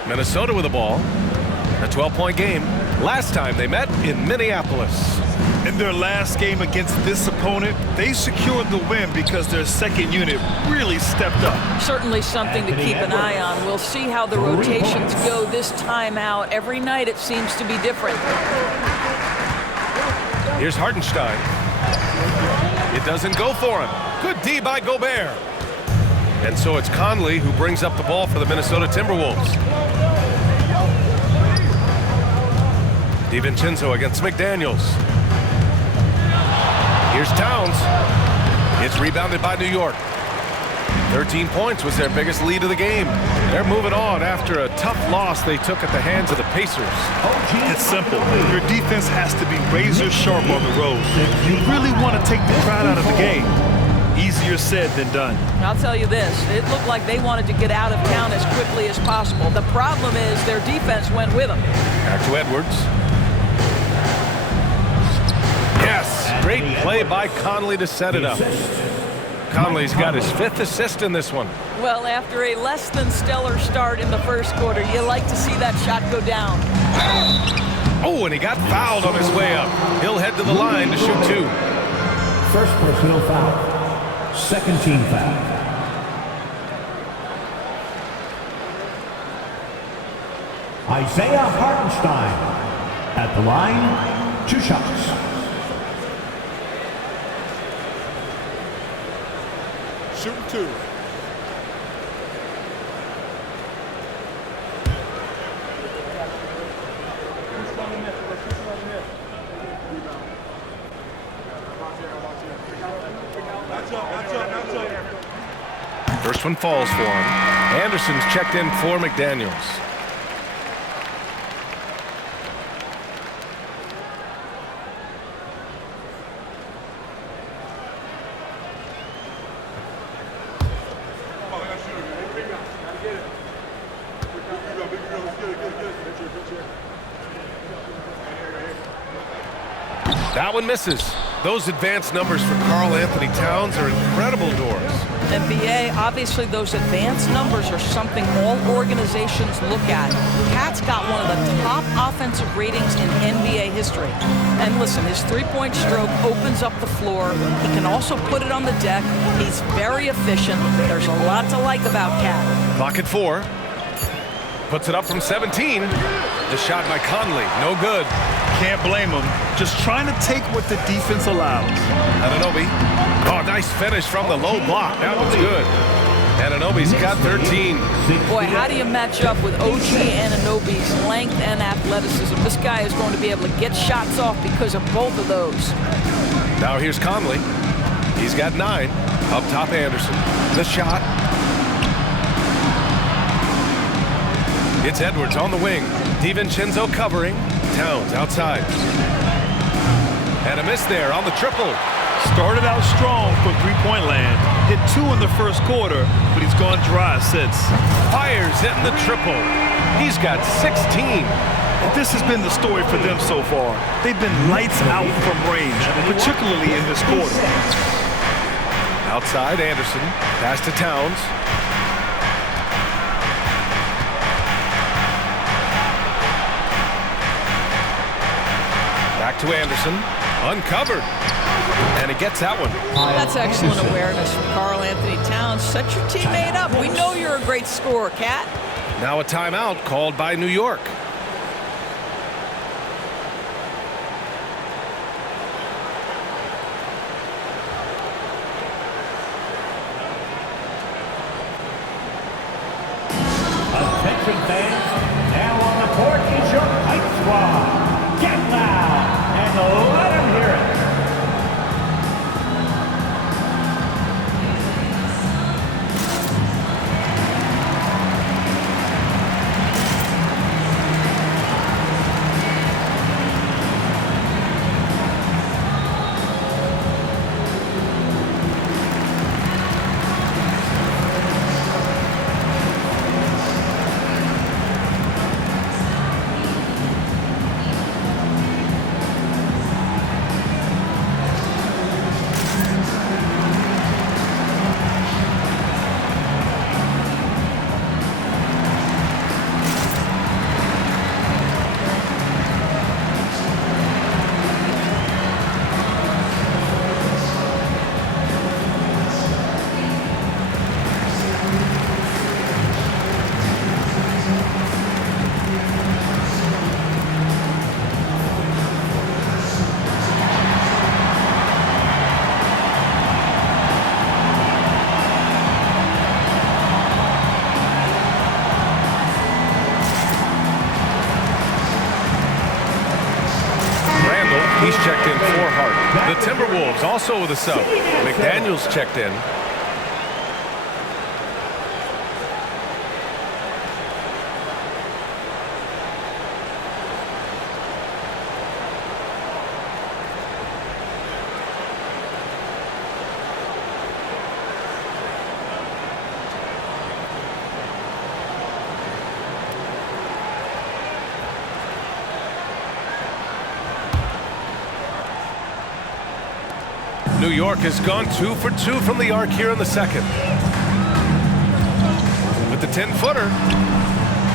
Minnesota with the ball. A 12-point game. Last time they met in Minneapolis. In their last game against this opponent, they secured the win because their second unit really stepped up. Certainly something to keep an eye on. We'll see how the rotations go this time out. Every night it seems to be different. Here's Hartenstein. It doesn't go for him. Good D by Gobert. And so it's Conley who brings up the ball for the Minnesota Timberwolves. DiVincenzo against McDaniels. Here's Towns. It's rebounded by New York. 13 points was their biggest lead of the game. They're moving on after a tough loss they took at the hands of the Pacers. It's simple. Your defense has to be razor sharp on the road. You really want to take the crowd out of the game. Easier said than done. I'll tell you this, it looked like they wanted to get out of town as quickly as possible. The problem is their defense went with them. Back to Edwards. Yes, great play by Conley to set it up. Conley's got his 5th assist in this one. Well, after a less than stellar start in the first quarter, you like to see that shot go down. Oh, and he got fouled on his way up. He'll head to the line to shoot 2. First personal foul. Second team foul. Isaiah Hartenstein at the line, 2 shots. Shooting 2. First one falls for him. Anderson's checked in for McDaniels. That one misses. Those advanced numbers for Karl-Anthony Towns are incredible, Doors. NBA, obviously those advanced numbers are something all organizations look at. Cat's got one of the top offensive ratings in NBA history. And listen, his three-point stroke opens up the floor. He can also put it on the deck. He's very efficient. There's a lot to like about Cat. Clock at 4. Puts it up from 17. The shot by Conley, no good. Can't blame him. Just trying to take what the defense allows. Anunoby. Oh, nice finish from the low block. That was good. Anunoby's got 13. Boy, how do you match up with OG Anunoby's length and athleticism? This guy is going to be able to get shots off because of both of those. Now here's Conley. He's got 9. Up top, Anderson. The shot. It's Edwards on the wing. DiVincenzo covering. Towns outside. And a miss there on the triple. Started out strong from three-point land. Hit 2 in the first quarter, but he's gone dry since. Fires hitting the triple. He's got 16. This has been the story for them so far. They've been lights out from range, particularly in this quarter. Outside, Anderson. Pass to Towns. Back to Anderson. Uncovered. And he gets that one. That's excellent awareness from Karl-Anthony Towns. Set your teammate up. We know you're a great scorer, Cat. Now a timeout called by New York. Attention fans, now on the court is your Knight Squad. Get loud and let them hear it. He's checked in for Hart. The Timberwolves also with a sub. McDaniels checked in. New York has gone 2 for 2 from the arc here in the second. With the 10-footer,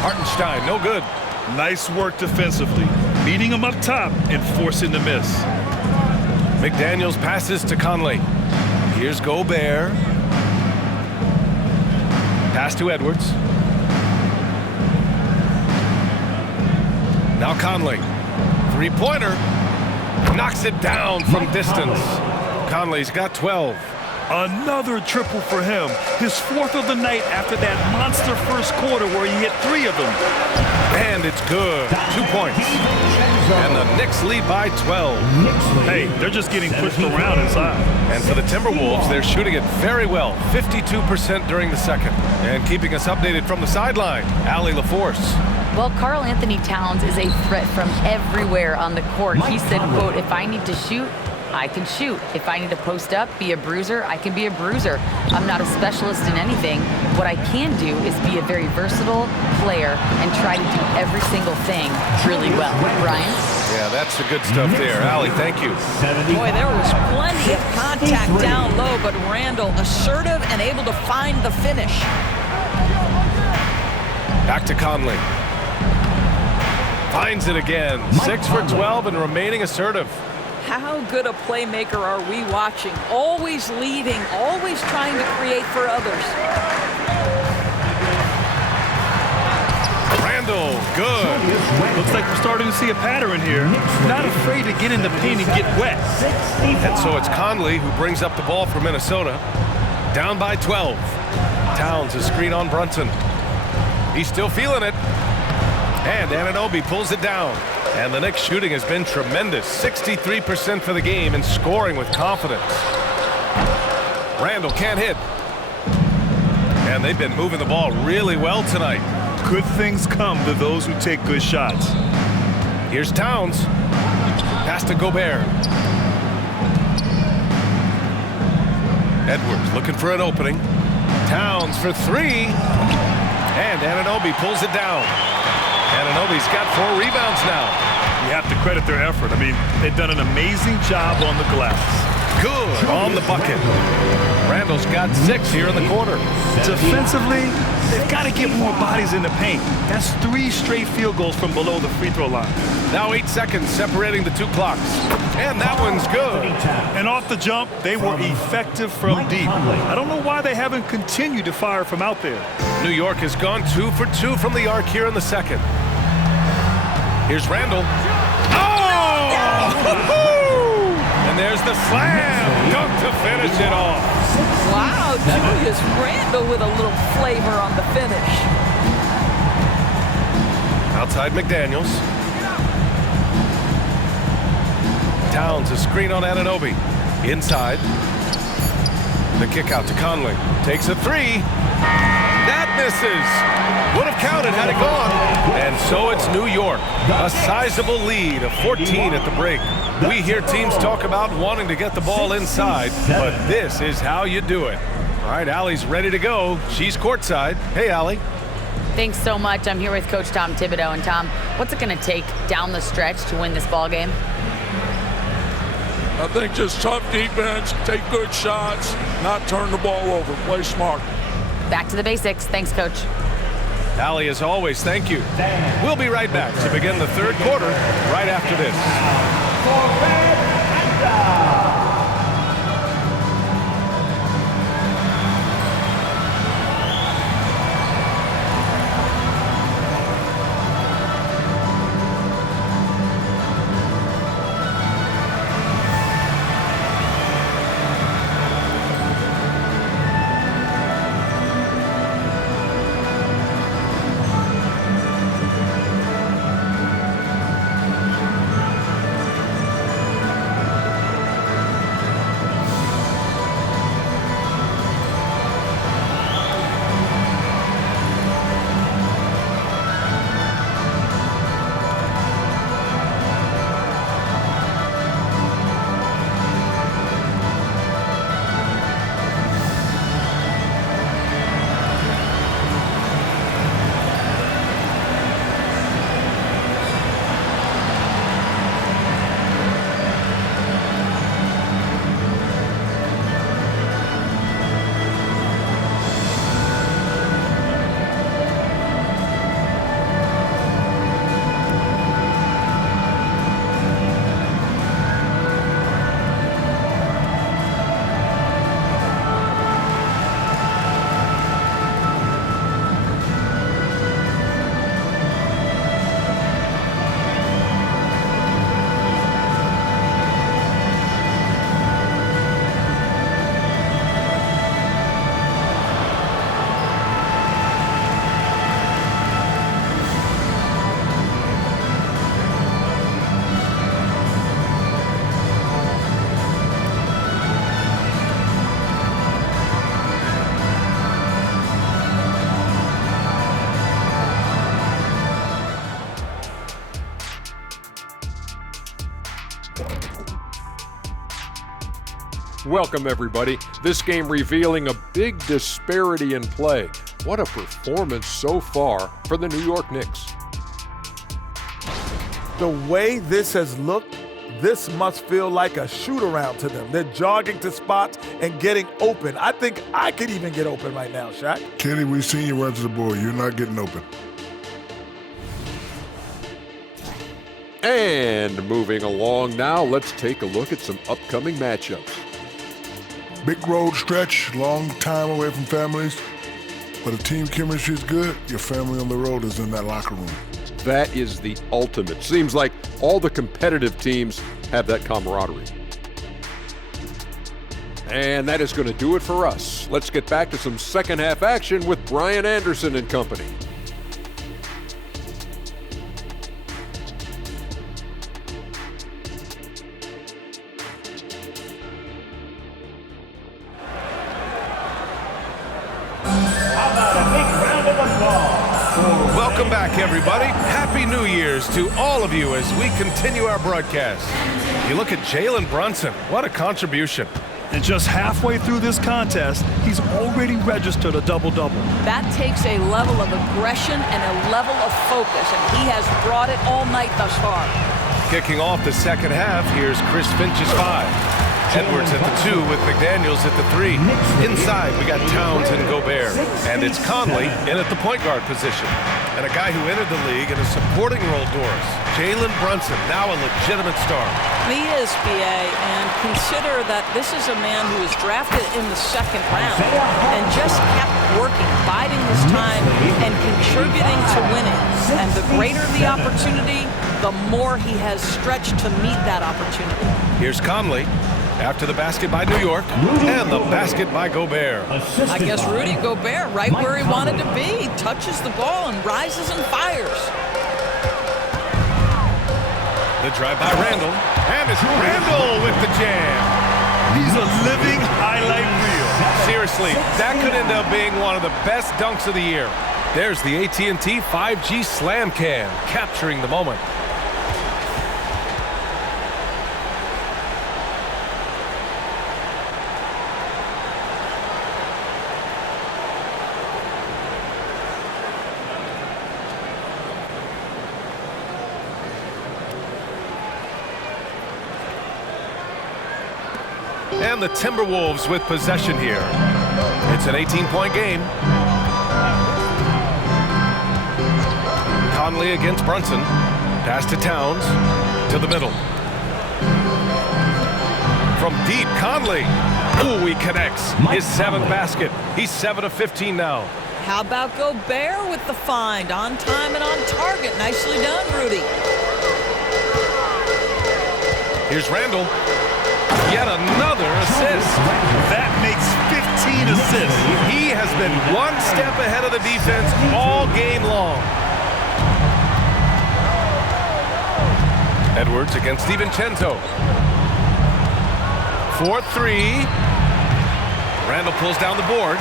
Hartenstein, no good. Nice work defensively, meeting him up top and forcing the miss. McDaniels passes to Conley. Here's Gobert. Pass to Edwards. Now Conley. Three-pointer. Knocks it down from distance. Conley's got 12. Another triple for him. His 4th of the night after that monster first quarter where he hit 3 of them. And it's good. 2 points. And the Knicks lead by 12. Hey, they're just getting pushed around inside. And for the Timberwolves, they're shooting it very well. 52% during the second. And keeping us updated from the sideline, Allie LaForce. Well, Karl-Anthony Towns is a threat from everywhere on the court. He said, quote, if I need to shoot, I can shoot. If I need to post up, be a bruiser, I can be a bruiser. I'm not a specialist in anything. What I can do is be a very versatile player and try to do every single thing really well. Brian? Yeah, that's the good stuff there. Allie, thank you. Boy, there was plenty of contact down low, but Randle assertive and able to find the finish. Back to Conley. Finds it again. 6 for 12 and remaining assertive. How good a playmaker are we watching? Always leading, always trying to create for others. Randle, good. Looks like we're starting to see a pattern here. Not afraid to get in the paint and get wet. And so it's Conley who brings up the ball for Minnesota. Down by 12. Towns a screen on Brunson. He's still feeling it. And Anunoby pulls it down. And the Knicks shooting has been tremendous. 63% for the game and scoring with confidence. Randle can't hit. And they've been moving the ball really well tonight. Good things come to those who take good shots. Here's Towns. Pass to Gobert. Edwards looking for an opening. Towns for 3. And Anunoby pulls it down. Anunoby's got 4 rebounds now. You have to credit their effort. I mean, they've done an amazing job on the glass. Good on the bucket. Randle's got 6 here in the quarter. Defensively, they've got to get more bodies in the paint. That's 3 straight field goals from below the free throw line. Now 8 seconds separating the 2 clocks. And that one's good. And off the jump, they were effective from deep. I don't know why they haven't continued to fire from out there. New York has gone 2 for 2 from the arc here in the second. Here's Randle. Oh! And there's the slam. Dunk to finish it off. Wow, Julius Randle with a little flavor on the finish. Outside McDaniels. Towns a screen on Anunoby. Inside. The kick out to Conley. Takes a 3. That misses. Would have counted had it gone. And so it's New York. A sizable lead of 14 at the break. We hear teams talk about wanting to get the ball inside, but this is how you do it. All right, Allie's ready to go. She's courtside. Hey, Allie. Thanks so much. I'm here with Coach Tom Thibodeau. And Tom, what's it going to take down the stretch to win this ball game? I think just tough defense, take good shots, not turn the ball over, play smart. Back to the basics. Thanks, Coach. Allie, as always, thank you. We'll be right back to begin the third quarter right after this. Welcome, everybody. This game revealing a big disparity in play. What a performance so far for the New York Knicks. The way this has looked, this must feel like a shoot-around to them. They're jogging to spots and getting open. I think I could even get open right now, Shaq. Kenny, we've seen you run to the board. You're not getting open. And moving along now, let's take a look at some upcoming matchups. Big road stretch, long time away from families. But if team chemistry is good, your family on the road is in that locker room. That is the ultimate. Seems like all the competitive teams have that camaraderie. And that is going to do it for us. Let's get back to some second half action with Brian Anderson and company. Welcome back, everybody. Happy New Year's to all of you as we continue our broadcast. You look at Jalen Brunson. What a contribution. And just halfway through this contest, he's already registered a double-double. That takes a level of aggression and a level of focus, and he has brought it all night thus far. Kicking off the second half, here's Chris Finch's 5. Edwards at the 2 with McDaniels at the 3. Inside, we got Towns and Gobert. And it's Conley in at the point guard position. And a guy who entered the league in a supporting role, Doris. Jalen Brunson, now a legitimate star. He is, BA, and consider that this is a man who was drafted in the second round and just kept working, biding his time, and contributing to winning. And the greater the opportunity, the more he has stretched to meet that opportunity. Here's Conley. After the basket by New York, and the basket by Gobert. I guess Rudy Gobert, right where he wanted to be, touches the ball and rises and fires. The drive by Randle, and it's Randle with the jam. He's a living highlight reel. Seriously, that could end up being one of the best dunks of the year. There's the AT&T 5G Slam Cam, capturing the moment. And the Timberwolves with possession here. It's an 18-point game. Conley against Brunson. Pass to Towns. To the middle. From deep, Conley. Ooh, he connects. His 7th basket. He's 7 of 15 now. How about Gobert with the find? On time and on target. Nicely done, Rudy. Here's Randle. Yet another assist. That makes 15 assists. He has been one step ahead of the defense all game long. Edwards against DiVincenzo. 4-3. Randle pulls down the board.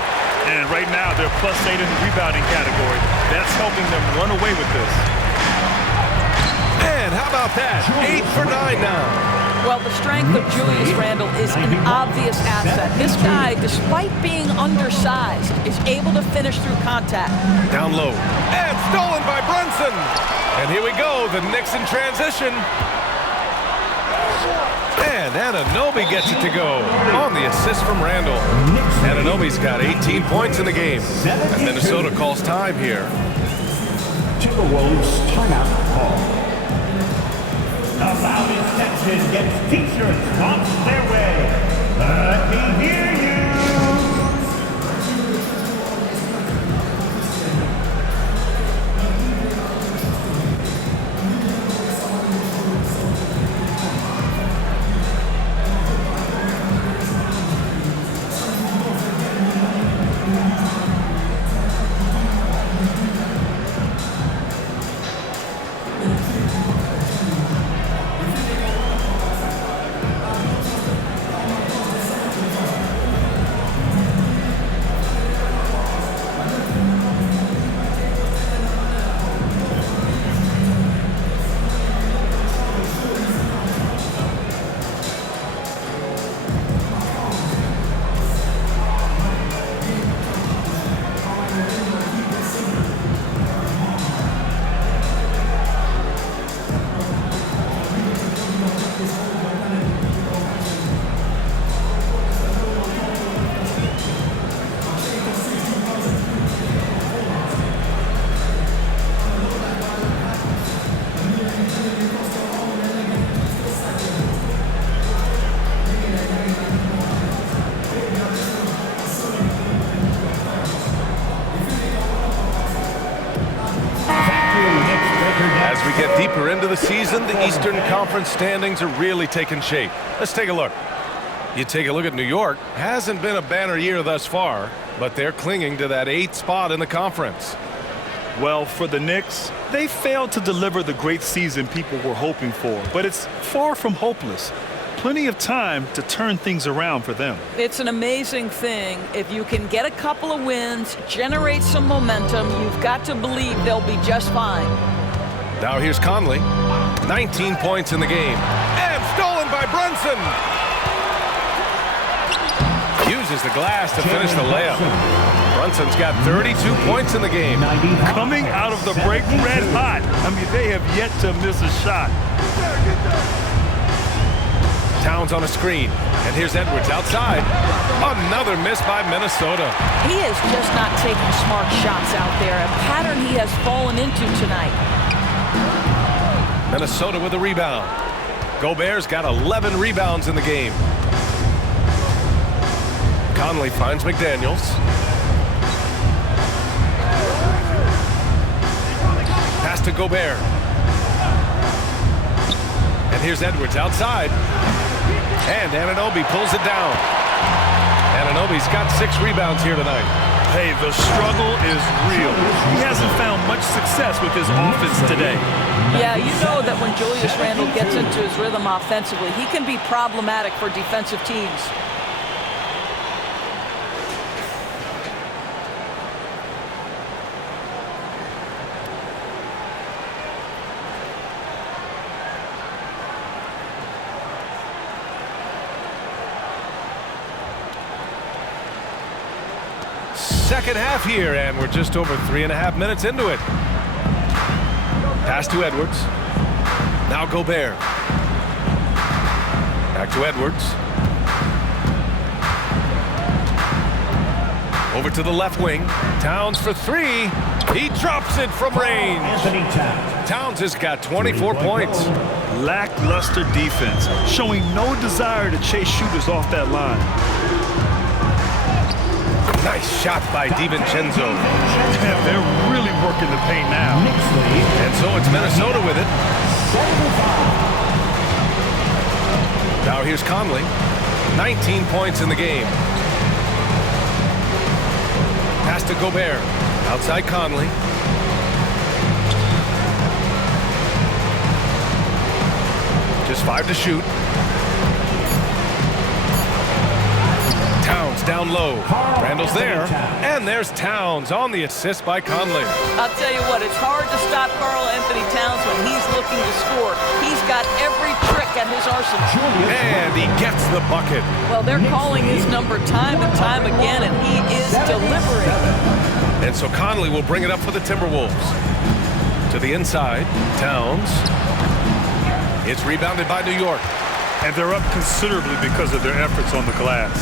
And right now, they're +8 in the rebounding category. That's helping them run away with this. And how about that? 8 for 9 now. Well, the strength of Julius Randle is an obvious asset. This guy, despite being undersized, is able to finish through contact. Down low. And stolen by Brunson. And here we go, the Knicks in transition. And Anunoby gets it to go on the assist from Randle. Anunoby's got 18 points in the game. And Minnesota calls time here. Timberwolves timeout call. The loudest section gets t-shirts on their way. Let me hear you. As we get deeper into the season, the Eastern Conference standings are really taking shape. Let's take a look. You take a look at New York. Hasn't been a banner year thus far, but they're clinging to that 8th spot in the conference. Well, for the Knicks, they failed to deliver the great season people were hoping for, but it's far from hopeless. Plenty of time to turn things around for them. It's an amazing thing. If you can get a couple of wins, generate some momentum, you've got to believe they'll be just fine. Now here's Conley. 19 points in the game. And stolen by Brunson. Uses the glass to finish the layup. Brunson's got 32 points in the game. Coming out of the break red hot. I mean, they have yet to miss a shot. Towns on a screen. And here's Edwards outside. Another miss by Minnesota. He is just not taking smart shots out there, a pattern he has fallen into tonight. Minnesota with a rebound. Gobert's got 11 rebounds in the game. Conley finds McDaniels. Pass to Gobert. And here's Edwards outside. And Anunoby pulls it down. Anunoby's got 6 rebounds here tonight. Hey, the struggle is real. He hasn't found much success with his offense today. Yeah, you know that when Julius Randle gets into his rhythm offensively, he can be problematic for defensive teams. Second half here, and we're just over 3.5 minutes into it. Pass to Edwards. Now Gobert. Back to Edwards. Over to the left wing. Towns for 3. He drops it from range. Towns has got 24 points. Lackluster defense, showing no desire to chase shooters off that line. Nice shot by DiVincenzo. They're really working the paint now. And so it's Minnesota with it. Now here's Conley. 19 points in the game. Pass to Gobert. Outside Conley. Just 5 to shoot. Towns down low. Randle's there. And there's Towns on the assist by Conley. I'll tell you what, it's hard to stop Karl-Anthony Towns when he's looking to score. He's got every trick at his arsenal. And he gets the bucket. Well, they're calling his number time and time again, and he is delivering. And so Conley will bring it up for the Timberwolves. To the inside, Towns. It's rebounded by New York. And they're up considerably because of their efforts on the glass.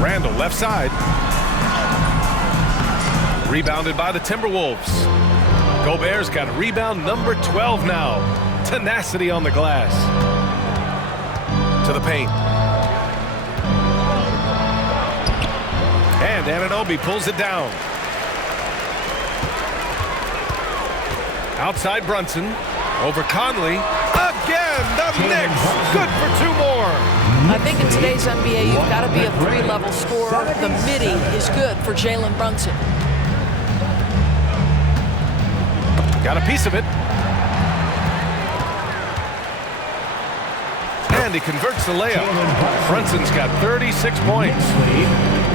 Randle left side. Rebounded by the Timberwolves. Gobert's got rebound number 12 now. Tenacity on the glass. To the paint. And Anunoby pulls it down. Outside Brunson. Over Conley. Again, the Knicks. Good for 2 more. I think in today's NBA, you've got to be a 3-level scorer. The midi is good for Jalen Brunson. Got a piece of it. And he converts the layup. Brunson's got 36 points.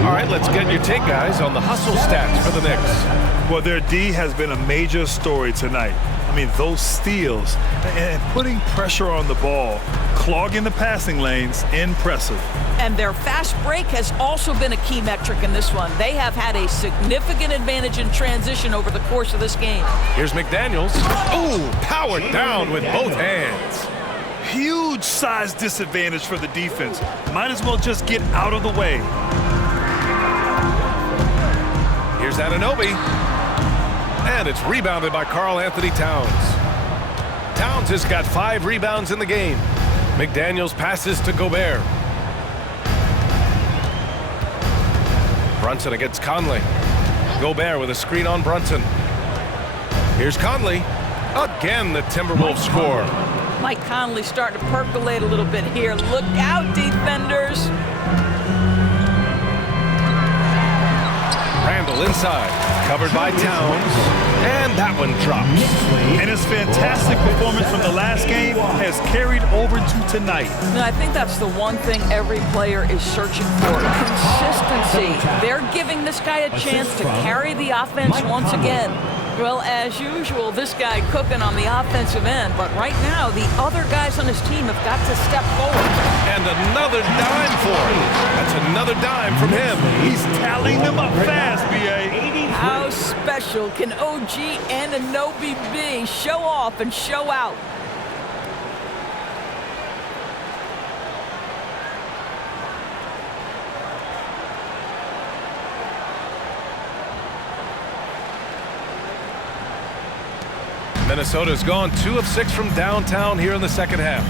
All right, let's get your take, guys, on the hustle stats for the Knicks. Well, their D has been a major story tonight. I mean, those steals and putting pressure on the ball, clogging the passing lanes, impressive. And their fast break has also been a key metric in this one. They have had a significant advantage in transition over the course of this game. Here's McDaniels. Ooh, powered down with both hands. Huge size disadvantage for the defense. Might as well just get out of the way. Here's Anunoby. And it's rebounded by Karl-Anthony Towns. Towns has got 5 rebounds in the game. McDaniels passes to Gobert. Brunson against Conley. Gobert with a screen on Brunson. Here's Conley. Again, the Timberwolves score. Mike Conley's starting to percolate a little bit here. Look out, defenders. Randle inside, covered by Towns, and that one drops. And his fantastic performance from the last game has carried over to tonight. And I think that's the one thing every player is searching for, consistency. They're giving this guy a chance to carry the offense once again. Well, as usual, this guy cooking on the offensive end, but right now, the other guys on his team have got to step forward. And another dime for him. That's another dime from him. He's tallying them up fast, B.A. How special can OG Anunoby be? Show off and show out. Minnesota's gone 2 of 6 from downtown here in the second half.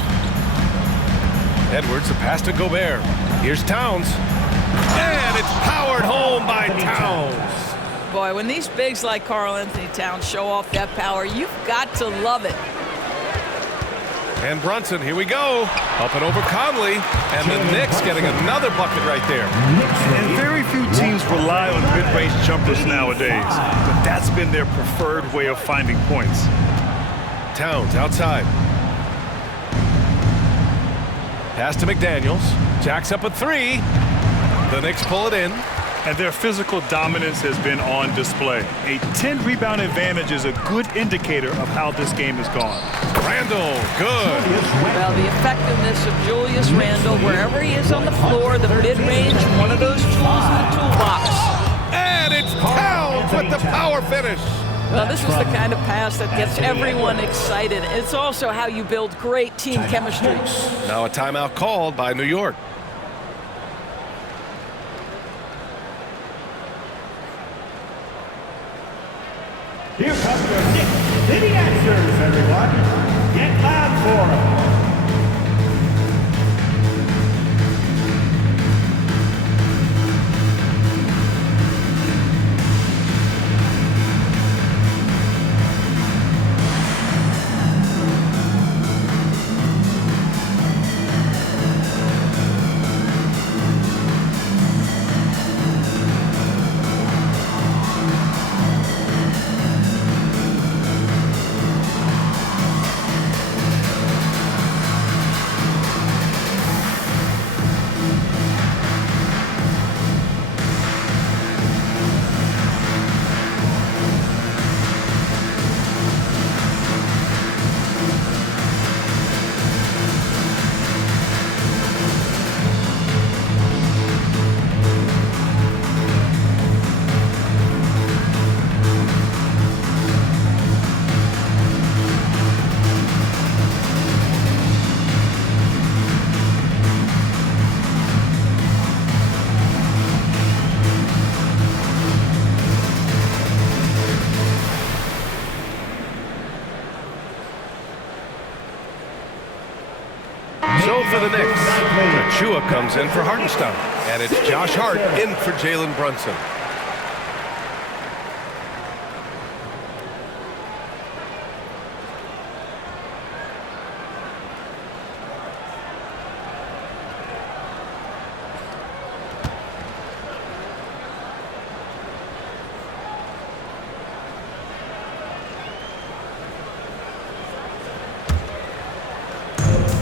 Edwards, a pass to Gobert. Here's Towns. And it's powered home by Towns. Boy, when these bigs like Karl-Anthony Towns show off that power, you've got to love it. And Brunson, here we go. Up and over Conley. And the Knicks getting another bucket right there. And very few teams rely on mid-range jumpers nowadays, but that's been their preferred way of finding points. Towns outside. Pass to McDaniels. Jacks up a 3. The Knicks pull it in. And their physical dominance has been on display. A 10-rebound advantage is a good indicator of how this game has gone. Randle, good. Well, the effectiveness of Julius Randle, wherever he is on the floor, the mid-range, one of those tools in the toolbox. And it's Towns with the power finish. Well, this is the kind of pass that gets everyone excited. It's also how you build great team chemistry. Now a timeout called by New York. Here comes your Knicks City Answers, everyone. Get loud for them. So for the Knicks, Achua comes in for Hartenstein. And it's Josh Hart in for Jalen Brunson.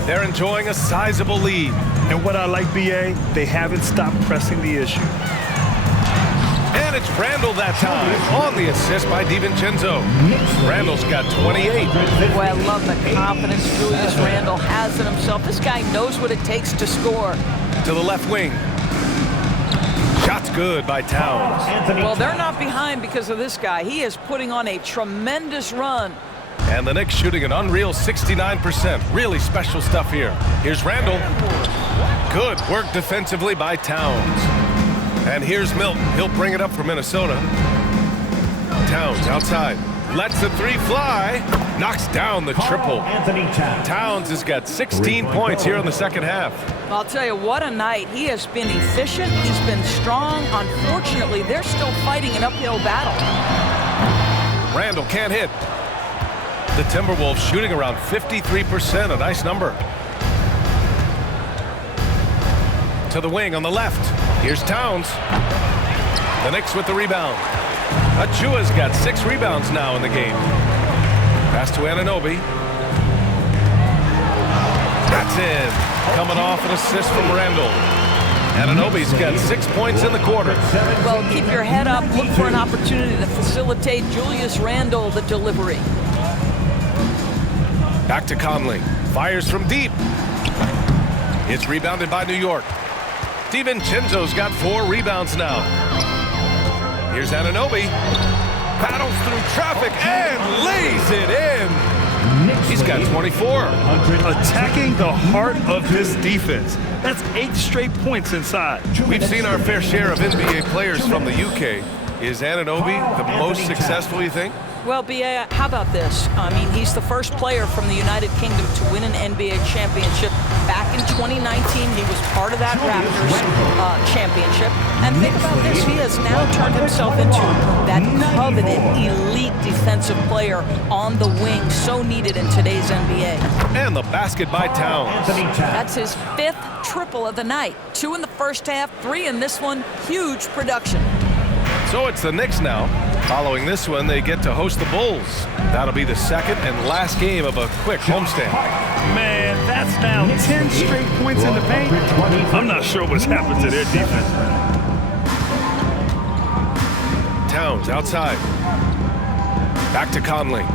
They're enjoying a sizable lead. And what I like, B.A., they haven't stopped pressing the issue. And it's Randle that time on the assist by DiVincenzo. Randle's got 28. Boy, I love the confidence Julius Randle has in himself. This guy knows what it takes to score. To the left wing. Shot's good by Towns. Well, they're not behind because of this guy. He is putting on a tremendous run. And the Knicks shooting an unreal 69%. Really special stuff here. Here's Randle. Good work defensively by Towns. And here's Milton. He'll bring it up for Minnesota. Towns outside. Lets the 3 fly. Knocks down the triple. Towns has got 16 points here in the second half. I'll tell you, what a night. He has been efficient. He's been strong. Unfortunately, they're still fighting an uphill battle. Randle can't hit. The Timberwolves shooting around 53%, a nice number. To the wing on the left. Here's Towns. The Knicks with the rebound. Achua's got 6 rebounds now in the game. Pass to Anunoby. That's in. Coming off an assist from Randle. Anunoby's got 6 points in the quarter. Well, keep your head up. Look for an opportunity to facilitate Julius Randle the delivery. Back to Conley. Fires from deep. It's rebounded by New York. DiVincenzo's got 4 rebounds now. Here's Anunoby. Paddles through traffic and lays it in. He's got 24. Attacking the heart of this defense. That's 8 straight points inside. We've seen our fair share of NBA players from the UK. Is Anunoby the most successful, you think? Well, B.A., how about this? I mean, he's the first player from the United Kingdom to win an NBA championship. Back in 2019, he was part of that Raptors championship. And think about this. He has now turned himself into that coveted elite defensive player on the wing, so needed in today's NBA. And the basket by Towns. That's his 5th triple of the night. 2 in the first half, 3 in this one. Huge production. So it's the Knicks now. Following this one, they get to host the Bulls. That'll be the second and last game of a quick homestand. Man, that's now 10 straight points in the paint. I'm not sure what's happened to their defense. Towns outside. Back to Conley.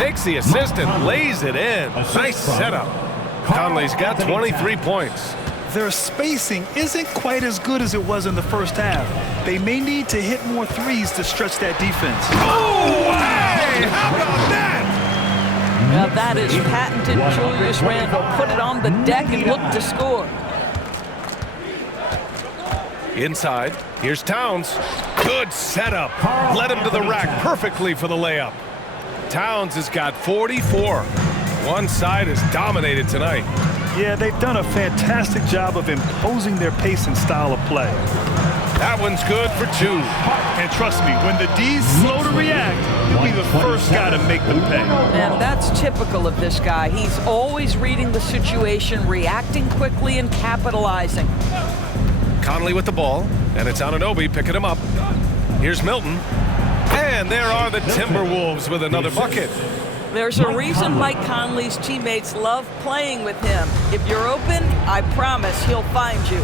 Takes the assist and lays it in. Nice setup. Conley's got 23 points. Their spacing isn't quite as good as it was in the first half. They may need to hit more threes to stretch that defense. Oh, hey! How about that? Now that is patented Julius Randle. Put it on the deck and look to score. Inside, here's Towns. Good setup. Led him to the rack perfectly for the layup. Towns has got 44. One side is dominated tonight. Yeah, they've done a fantastic job of imposing their pace and style of play. That one's good for 2. And trust me, when the D's slow to react, he'll be the first guy to make them pay. And that's typical of this guy. He's always reading the situation, reacting quickly, and capitalizing. Conley with the ball, and it's Anunoby picking him up. Here's Milton. And there are the Timberwolves with another bucket. There's a reason Mike Conley's teammates love playing with him. If you're open, I promise he'll find you.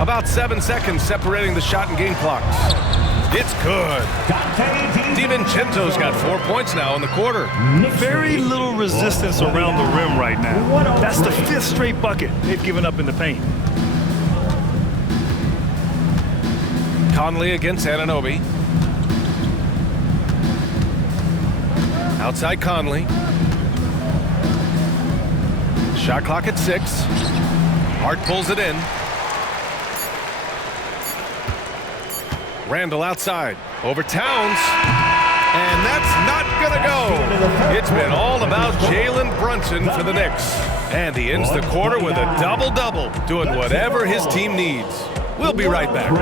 About 7 seconds separating the shot and game clocks. It's good. DiVincenzo's got 4 points now in the quarter. Very little resistance around the rim right now. That's the 5th straight bucket they've given up in the paint. Conley against Anunoby. Outside Conley. Shot clock at 6. Hart pulls it in. Randle outside. Over Towns. And that's not going to go. It's been all about Jalen Brunson for the Knicks. And he ends the quarter with a double-double, doing whatever his team needs. We'll be right back.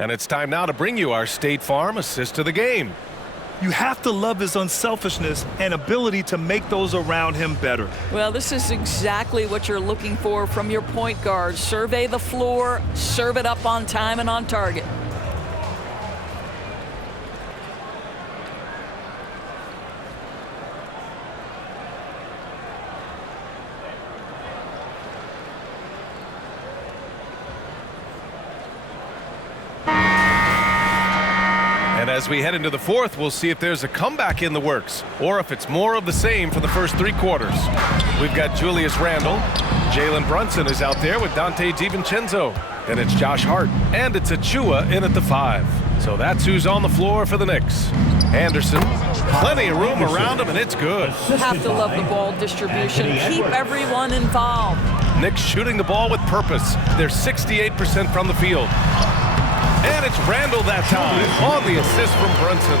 And it's time now to bring you our State Farm assist to the game. You have to love his unselfishness and ability to make those around him better. Well, this is exactly what you're looking for from your point guard. Survey the floor, serve it up on time and on target. As we head into the fourth, we'll see if there's a comeback in the works or if it's more of the same for the first 3 quarters. We've got Julius Randle. Jalen Brunson is out there with Dante DiVincenzo. And it's Josh Hart. And it's Achua in at the 5. So that's who's on the floor for the Knicks. Anderson, plenty of room around him, and it's good. Have to love the ball distribution. Keep everyone involved. Knicks shooting the ball with purpose. They're 68% from the field. And it's Randle that time on the assist from Brunson.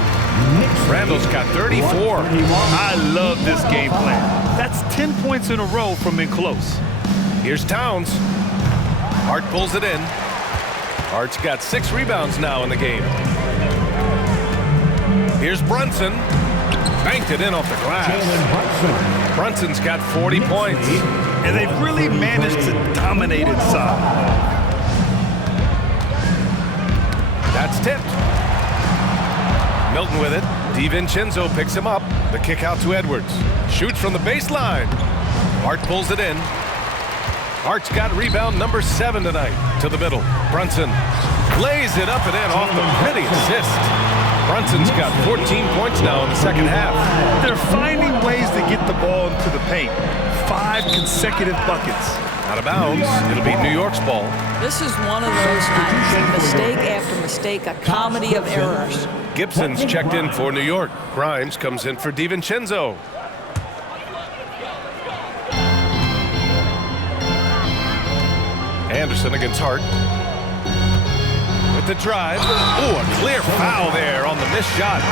Randle's got 34. I love this game plan. That's 10 points in a row from in close. Here's Towns. Hart pulls it in. Hart's got 6 rebounds now in the game. Here's Brunson. Banked it in off the glass. Brunson's got 40 points. And they've really managed to dominate inside. That's tipped. Milton with it. DiVincenzo picks him up. The kick out to Edwards. Shoots from the baseline. Hart pulls it in. Hart's got rebound number 7 tonight. To the middle. Brunson lays it up and in off the pretty assist. Brunson's got 14 points now in the second half. They're finding ways to get the ball into the paint. 5 consecutive buckets. Out of bounds. It'll be New York's ball. This is one of those nights. Mistake after mistake, a comedy of errors. Gibson's checked in for New York. Grimes comes in for DiVincenzo. Anderson against Hart. With the drive. Oh, a clear foul there on the missed shot.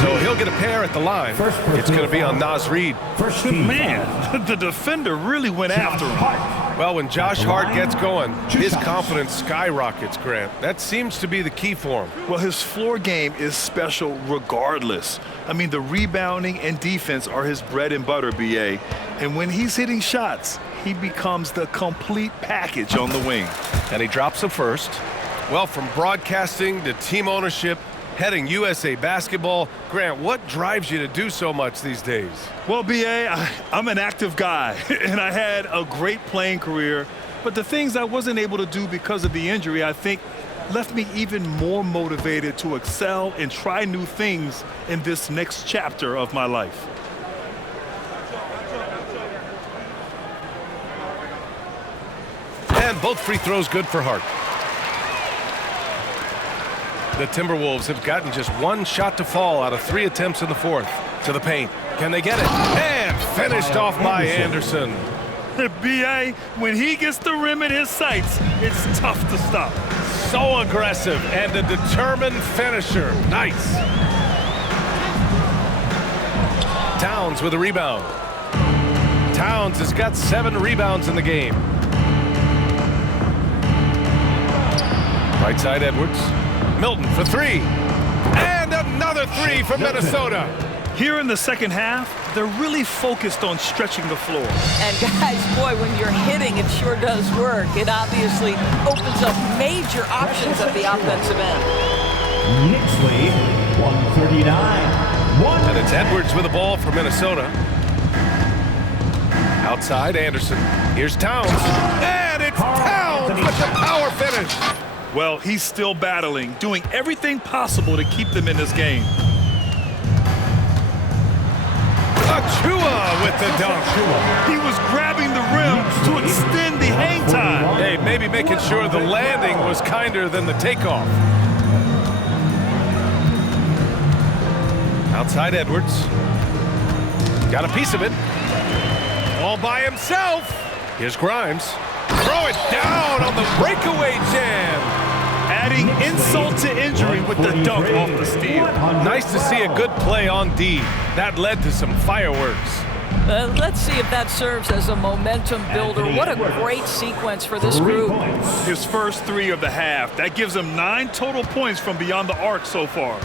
So he'll get a pair at the line. It's going to be on Naz Reid. Man, the defender really went after him. Well, when Josh Hart gets going, his confidence skyrockets, Grant. That seems to be the key for him. Well, his floor game is special regardless. I mean, the rebounding and defense are his bread and butter, B.A. And when he's hitting shots, he becomes the complete package on the wing. And he drops the first. Well, from broadcasting to team ownership, heading USA basketball, Grant, what drives you to do so much these days? Well, B.A., I'm an active guy, and I had a great playing career. But the things I wasn't able to do because of the injury, I think, left me even more motivated to excel and try new things in this next chapter of my life. And both free throws good for Hart. The Timberwolves have gotten just 1 shot to fall out of 3 attempts in the fourth. To the paint. Can they get it? And finished off by Anderson. B.A., when he gets the rim in his sights, it's tough to stop. So aggressive and a determined finisher. Nice. Towns with a rebound. Towns has got 7 rebounds in the game. Right side Edwards. Milton for 3. And another 3 from Minnesota. Here in the second half, they're really focused on stretching the floor. And guys, boy, when you're hitting, it sure does work. It obviously opens up major options at the offensive end. Knicks lead, 139. And it's Edwards with the ball for Minnesota. Outside, Anderson. Here's Towns. And it's Towns with the power finish. Well, he's still battling, doing everything possible to keep them in this game. Achua with the dunk. He was grabbing the rim to extend the hang time. Hey, maybe making sure the landing was kinder than the takeoff. Outside Edwards. Got a piece of it. All by himself. Here's Grimes. Throw it down on the breakaway jam. Adding insult to injury with the dunk off the steal. Nice to see a good play on D. That led to some fireworks. Let's see if that serves as a momentum builder. What a great sequence for this group. His first 3 of the half. That gives him 9 total points from beyond the arc so far.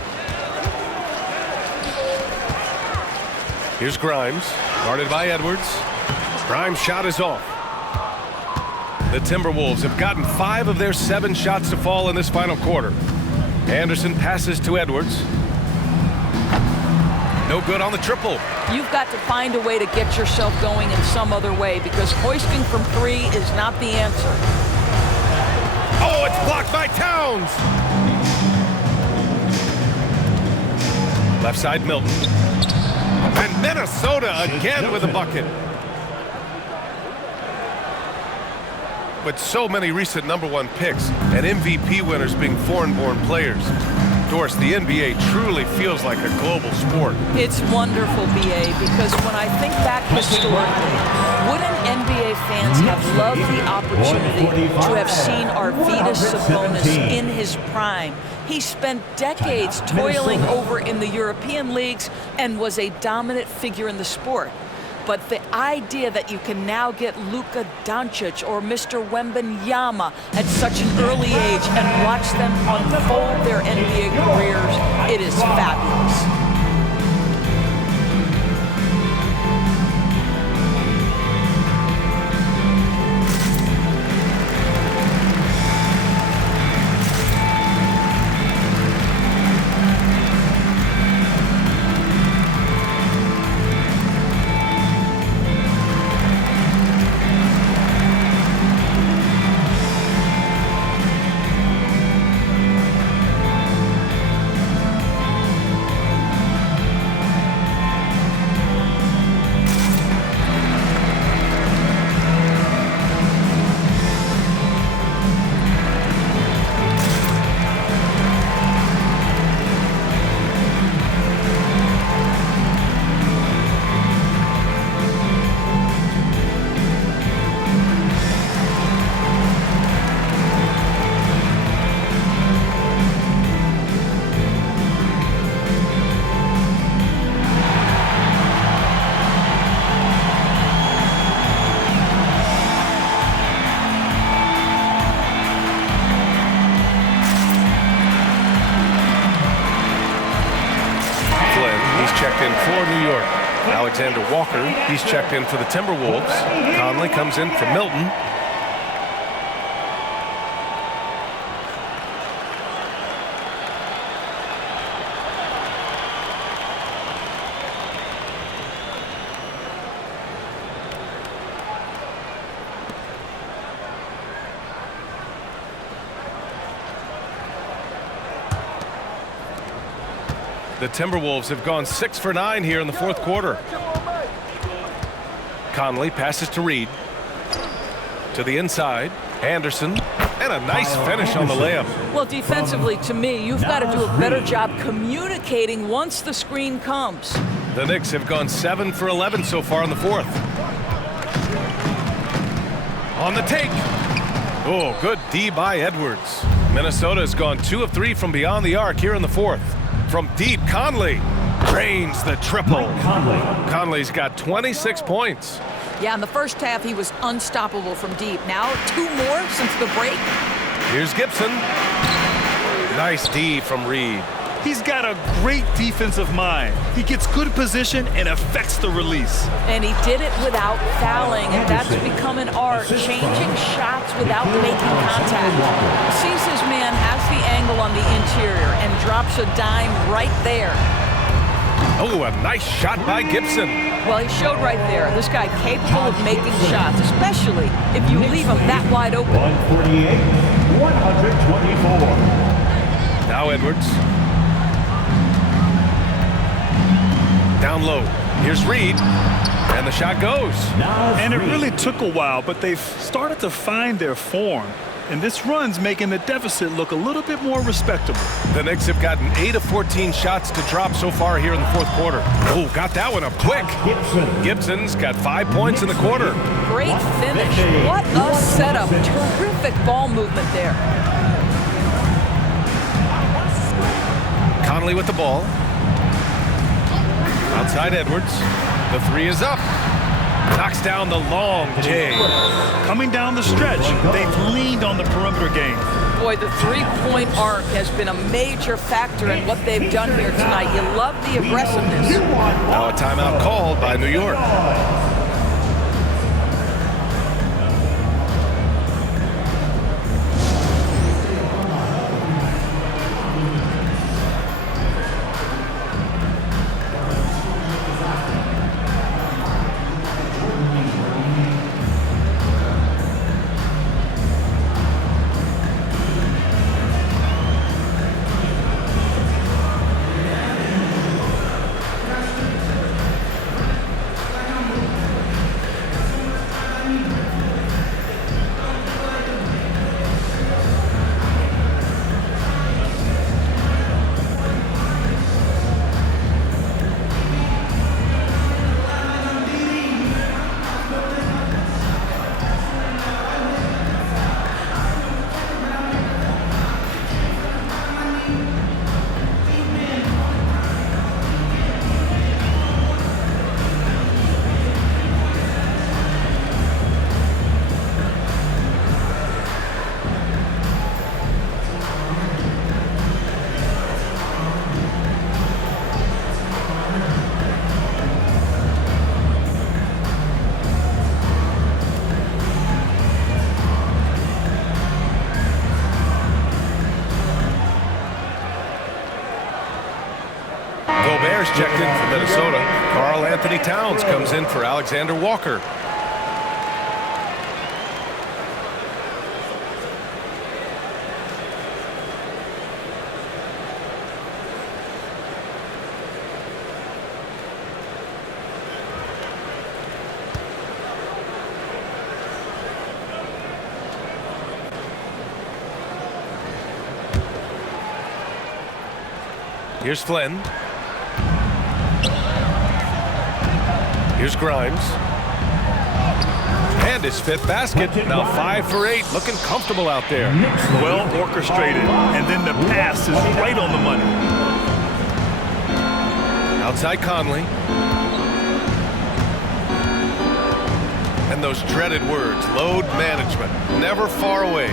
Here's Grimes, guarded by Edwards. Grimes' shot is off. The Timberwolves have gotten 5 of their 7 shots to fall in this final quarter. Anderson passes to Edwards. No good on the triple. You've got to find a way to get yourself going in some other way because hoisting from 3 is not the answer. Oh, it's blocked by Towns. Left side, Milton. And Minnesota again with a bucket. With so many recent #1 picks and MVP winners being foreign-born players, Doris, the NBA truly feels like a global sport. It's wonderful, BA, because when I think back historically, wouldn't NBA fans have loved the opportunity to have seen Arvydas Sabonis in his prime? He spent decades toiling over in the European leagues and was a dominant figure in the sport. But the idea that you can now get Luka Doncic or Mr. Wembanyama at such an early age and watch them unfold their NBA careers, it is fabulous. Checked in for New York. Alexander Walker, he's checked in for the Timberwolves. Conley comes in for Milton. The Timberwolves have gone 6 for 9 here in the fourth quarter. Conley passes to Reed. To the inside, Anderson, and a nice finish on the layup. Well, defensively, to me, you've got to do a better job communicating once the screen comes. The Knicks have gone 7 for 11 so far in the fourth. On the take. Oh, good D by Edwards. Minnesota has gone 2 of 3 from beyond the arc here in the fourth. From deep, Conley drains the triple. Conley's got 26 points. Yeah, in the first half, he was unstoppable from deep. Now, 2 more since the break. Here's Gibson. Nice D from Reed. He's got a great defensive mind. He gets good position and affects the release. And he did it without fouling, and that's become an art, changing shots without making contact. Sees his man has the angle on the interior and drops a dime right there. Oh, a nice shot by Gibson. Well, he showed right there, this guy capable of making shots, especially if you leave him that wide open. 148, 124. Now Edwards. Down low. Here's Reed. And the shot goes. And it really took a while, but they've started to find their form. And this run's making the deficit look a little bit more respectable. The Knicks have gotten 8 of 14 shots to drop so far here in the fourth quarter. Oh, got that one up quick. Gibson's got 5 points in the quarter. Great finish. What a setup. Terrific ball movement there. Conley with the ball. Outside Edwards. The 3 is up. Knocks down the long J. Coming down the stretch, they've leaned on the perimeter game. Boy, the three-point arc has been a major factor in what they've done here tonight. You love the aggressiveness. Now a timeout called by New York. Minnesota, Karl-Anthony Towns comes in for Alexander Walker. Here's Flynn. Here's Grimes. And his fifth basket. Now 5 for 8. Looking comfortable out there. Well orchestrated. And then the pass is right on the money. Outside Conley. And those dreaded words, load management, never far away.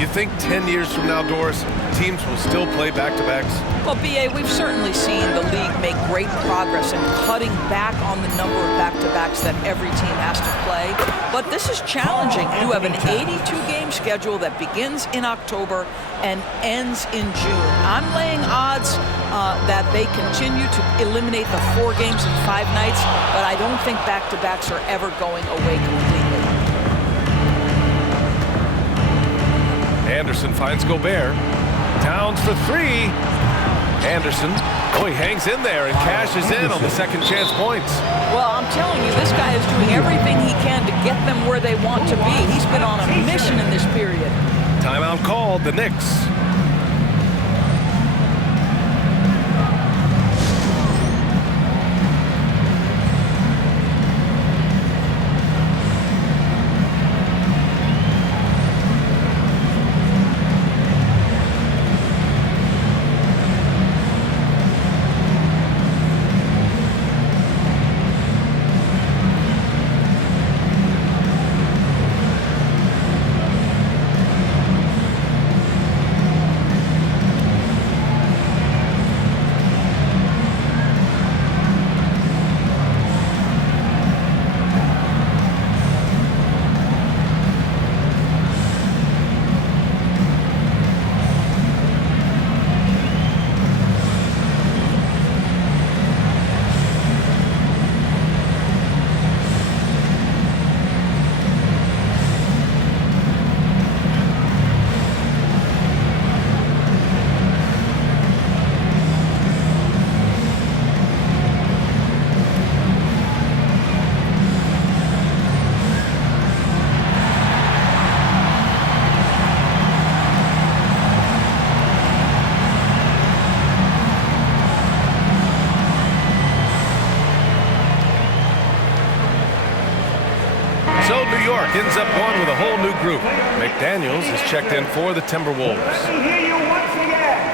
You think 10 years from now, Doris, teams will still play back-to-backs? Well, B.A., we've certainly seen the league make great progress in cutting back on the number of back-to-backs that every team has to play. But this is challenging. You have an 82-game schedule that begins in October and ends in June. I'm laying odds that they continue to eliminate the 4 games in 5 nights, but I don't think back-to-backs are ever going away completely. Anderson finds Gobert. Towns for 3. Anderson, he hangs in there and cashes in on the second chance points. Well, I'm telling you, this guy is doing everything he can to get them where they want to be. He's been on a mission in this period. Timeout called, the Knicks. So New York ends up going with a whole new group. McDaniels is checked in for the Timberwolves. Let me hear you once again.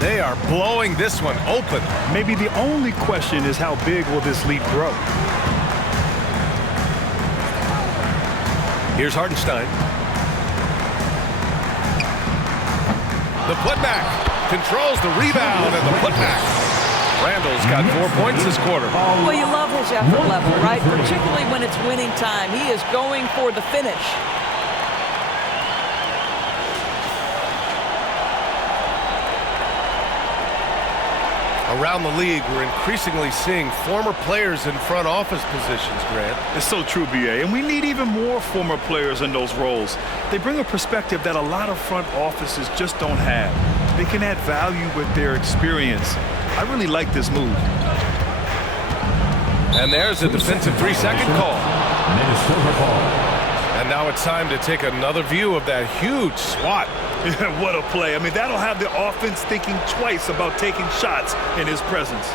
They are blowing this one open. Maybe the only question is how big will this lead grow? Here's Hartenstein. The putback. Controls the rebound and the putback. Randle's got 4 points this quarter. Well, you love his effort level, right? Particularly when it's winning time. He is going for the finish. Around the league, we're increasingly seeing former players in front office positions, Grant. It's so true, B.A., and we need even more former players in those roles. They bring a perspective that a lot of front offices just don't have. They can add value with their experience. I really like this move. And there's a defensive 3-second call. Minnesota ball. And now it's time to take another view of that huge swat. What a play. I mean, that'll have the offense thinking twice about taking shots in his presence.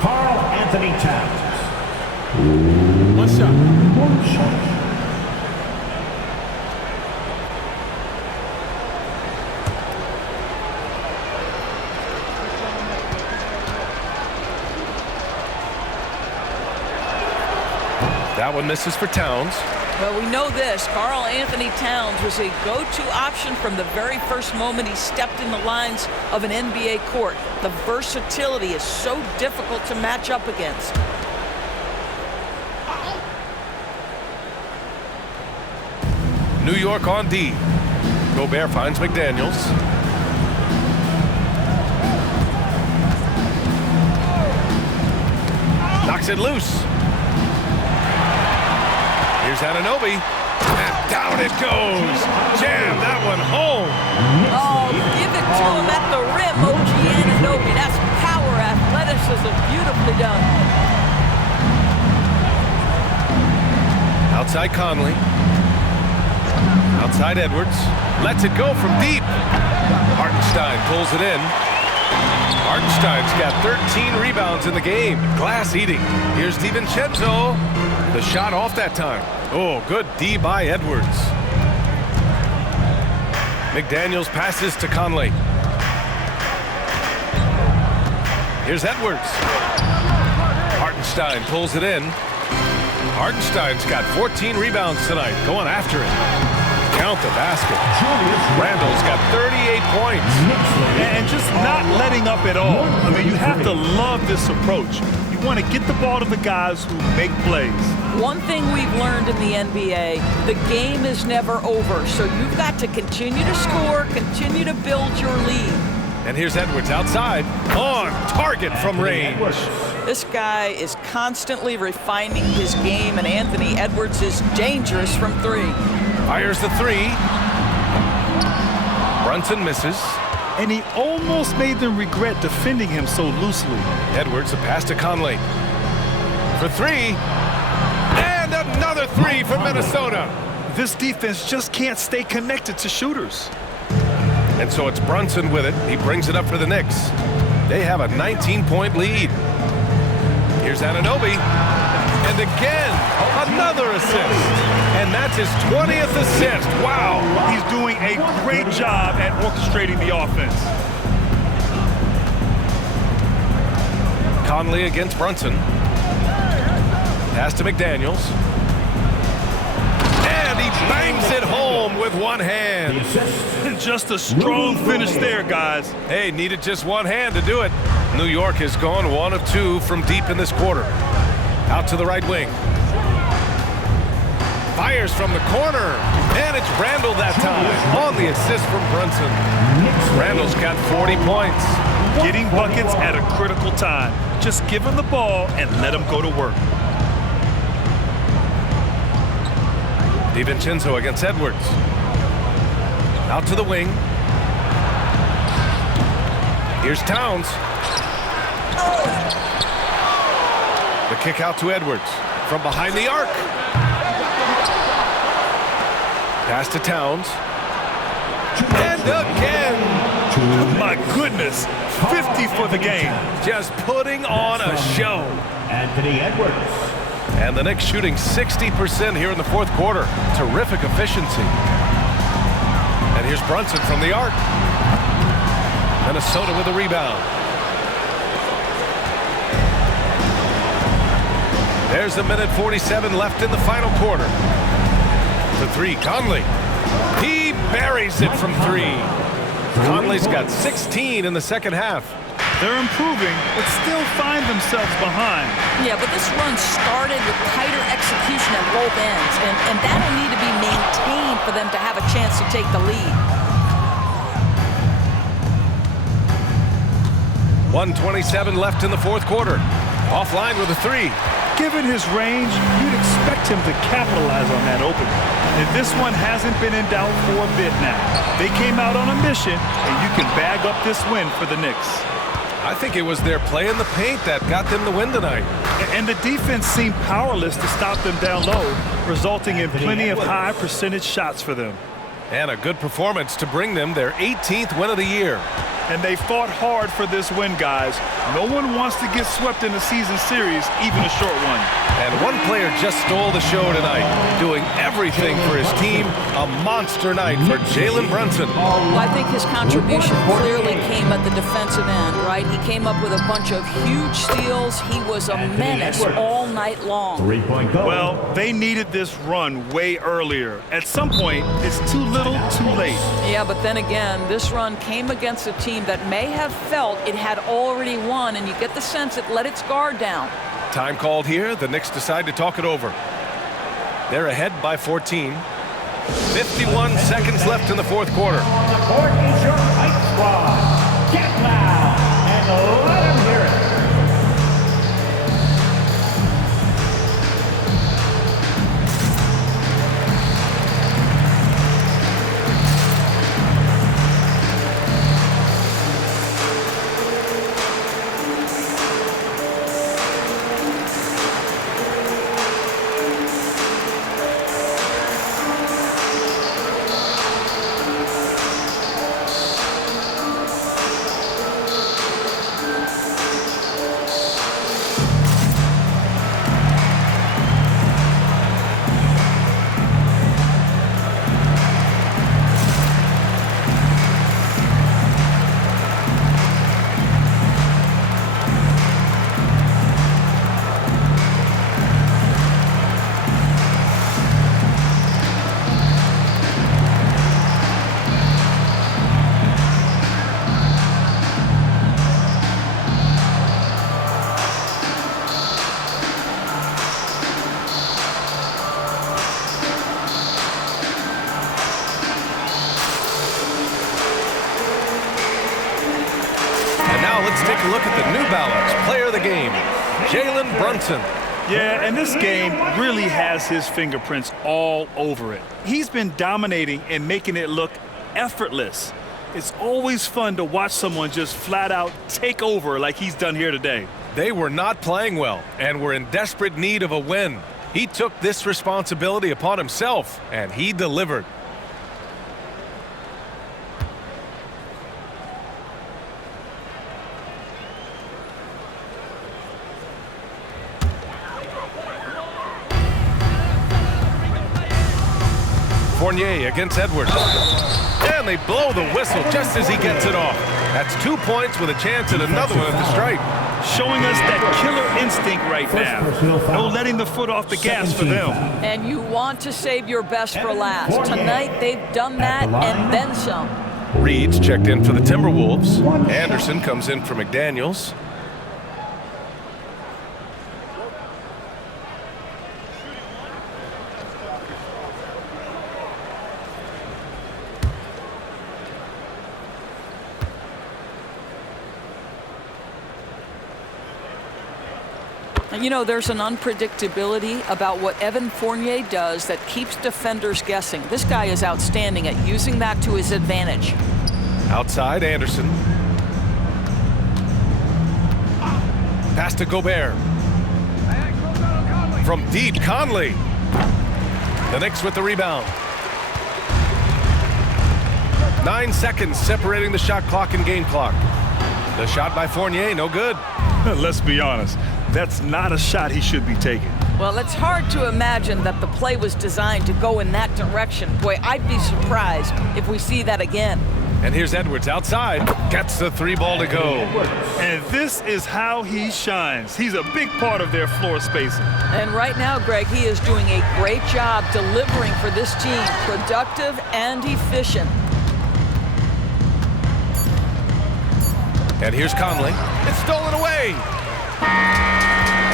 Karl-Anthony Towns. One shot. That one misses for Towns. Well, we know this. Karl-Anthony Towns was a go-to option from the very first moment he stepped in the lines of an NBA court. The versatility is so difficult to match up against. New York on D. Gobert finds McDaniels. Knocks it loose. Here's Anunoby. And down it goes. Jam that one home. Oh, give it to him at the rim, OG Anunoby. That's power, athleticism, beautifully done. Outside Conley. Outside Edwards. Lets it go from deep. Hartenstein pulls it in. Hartenstein's got 13 rebounds in the game. Glass eating. Here's DiVincenzo. The shot off that time. Oh, good D by Edwards. McDaniels passes to Conley. Here's Edwards. Hartenstein pulls it in. Hartenstein's got 14 rebounds tonight. Going after it. Count the basket. Randle's got 38 points. And just not letting up at all. I mean, you have to love this approach. You want to get the ball to the guys who make plays. One thing we've learned in the NBA, the game is never over. So you've got to continue to score, continue to build your lead. And here's Edwards outside. On target from range. This guy is constantly refining his game, and Anthony Edwards is dangerous from three. Fires the three. Brunson misses. And he almost made them regret defending him so loosely. Edwards, a pass to Conley. For three. And another three for Minnesota. This defense just can't stay connected to shooters. And so it's Brunson with it. He brings it up for the Knicks. They have a 19-point lead. Here's Anunoby. And again, another assist. And that's his 20th assist. Wow. He's doing a great job at orchestrating the offense. Conley against Brunson. Pass to McDaniels. And he bangs it home with one hand. Just a strong finish there, guys. Hey, needed just one hand to do it. New York has gone 1 of 2 from deep in this quarter. Out to the right wing. Fires from the corner. And it's Randle that time on the assist from Brunson. Randle's got 40 points. Getting buckets at a critical time. Just give him the ball and let him go to work. DiVincenzo against Edwards. Out to the wing. Here's Towns. The kick out to Edwards from behind the arc. Pass to Towns. And again. My goodness. 50 for the game. Just putting on a show. Anthony Edwards. And the Knicks shooting 60% here in the fourth quarter. Terrific efficiency. And here's Brunson from the arc. Minnesota with a rebound. There's 1:47 left in the final quarter. The three, Conley. He buries it from three. Conley's got 16 in the second half. They're improving, but still find themselves behind. Yeah, but this run started with tighter execution at both ends, and that'll need to be maintained for them to have a chance to take the lead. 1:27 left in the fourth quarter. Offline with a three. Given his range, you'd expect him to capitalize on that opening. And this one hasn't been in doubt for a bit now. They came out on a mission, and you can bag up this win for the Knicks. I think it was their play in the paint that got them the win tonight. And the defense seemed powerless to stop them down low, resulting in plenty of high percentage shots for them. And a good performance to bring them their 18th win of the year. And they fought hard for this win, guys. No one wants to get swept in a season series, even a short one. And one player just stole the show tonight, doing everything for his team. A monster night for Jalen Brunson. Well, I think his contribution clearly came at the defensive end, right? He came up with a bunch of huge steals. He was a menace all night long. 3-point goal. Well, they needed this run way earlier. At some point, it's too little, too late. Yeah, but then again, this run came against a team that may have felt it had already won, and you get the sense it let its guard down. Time called here. The Knicks decide to talk it over. They're ahead by 14. 51 seconds left in the fourth quarter. On the court is your Heights squad. Get loud and let them hear it. Let's take a look at the New Balance player of the game, Jalen Brunson. Yeah, and this game really has his fingerprints all over it. He's been dominating and making it look effortless. It's always fun to watch someone just flat out take over like he's done here today. They were not playing well and were in desperate need of a win. He took this responsibility upon himself, and he delivered. Fournier against Edwards. And they blow the whistle just as he gets it off. That's 2 points with a chance at another one at the stripe. Showing us that killer instinct right now. No letting the foot off the gas for them. And you want to save your best for last. Tonight they've done that and then some. Reed's checked in for the Timberwolves. Anderson comes in for McDaniels. You know, there's an unpredictability about what Evan Fournier does that keeps defenders guessing. This guy is outstanding at using that to his advantage. Outside, Anderson. Pass to Gobert. From deep, Conley. The Knicks with the rebound. 9 seconds separating the shot clock and game clock. The shot by Fournier, no good. Let's be honest. That's not a shot he should be taking. Well, it's hard to imagine that the play was designed to go in that direction. Boy, I'd be surprised if we see that again. And here's Edwards outside. Gets the three ball to go. And this is how he shines. He's a big part of their floor spacing. And right now, Greg, he is doing a great job delivering for this team. Productive and efficient. And here's Conley. It's stolen away.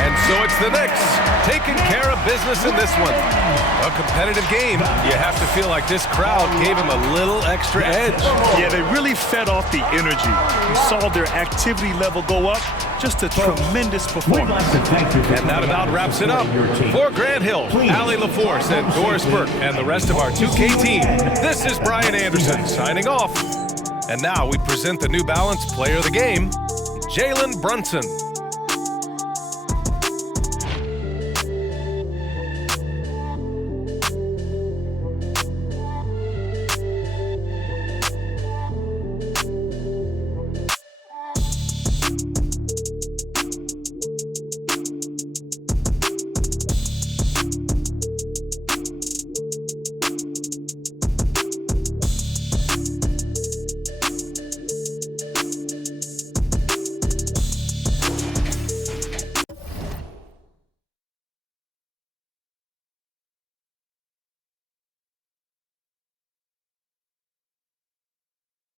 And so it's the Knicks taking care of business in this one. A competitive game. You have to feel like this crowd gave him a little extra edge. Yeah, they really fed off the energy. You saw their activity level go up. Just a tremendous performance. And that about wraps it up. For Grant Hill, Allie LaForce, and Doris Burke, and the rest of our 2K team, this is Brian Anderson signing off. And now we present the New Balance player of the game, Jalen Brunson.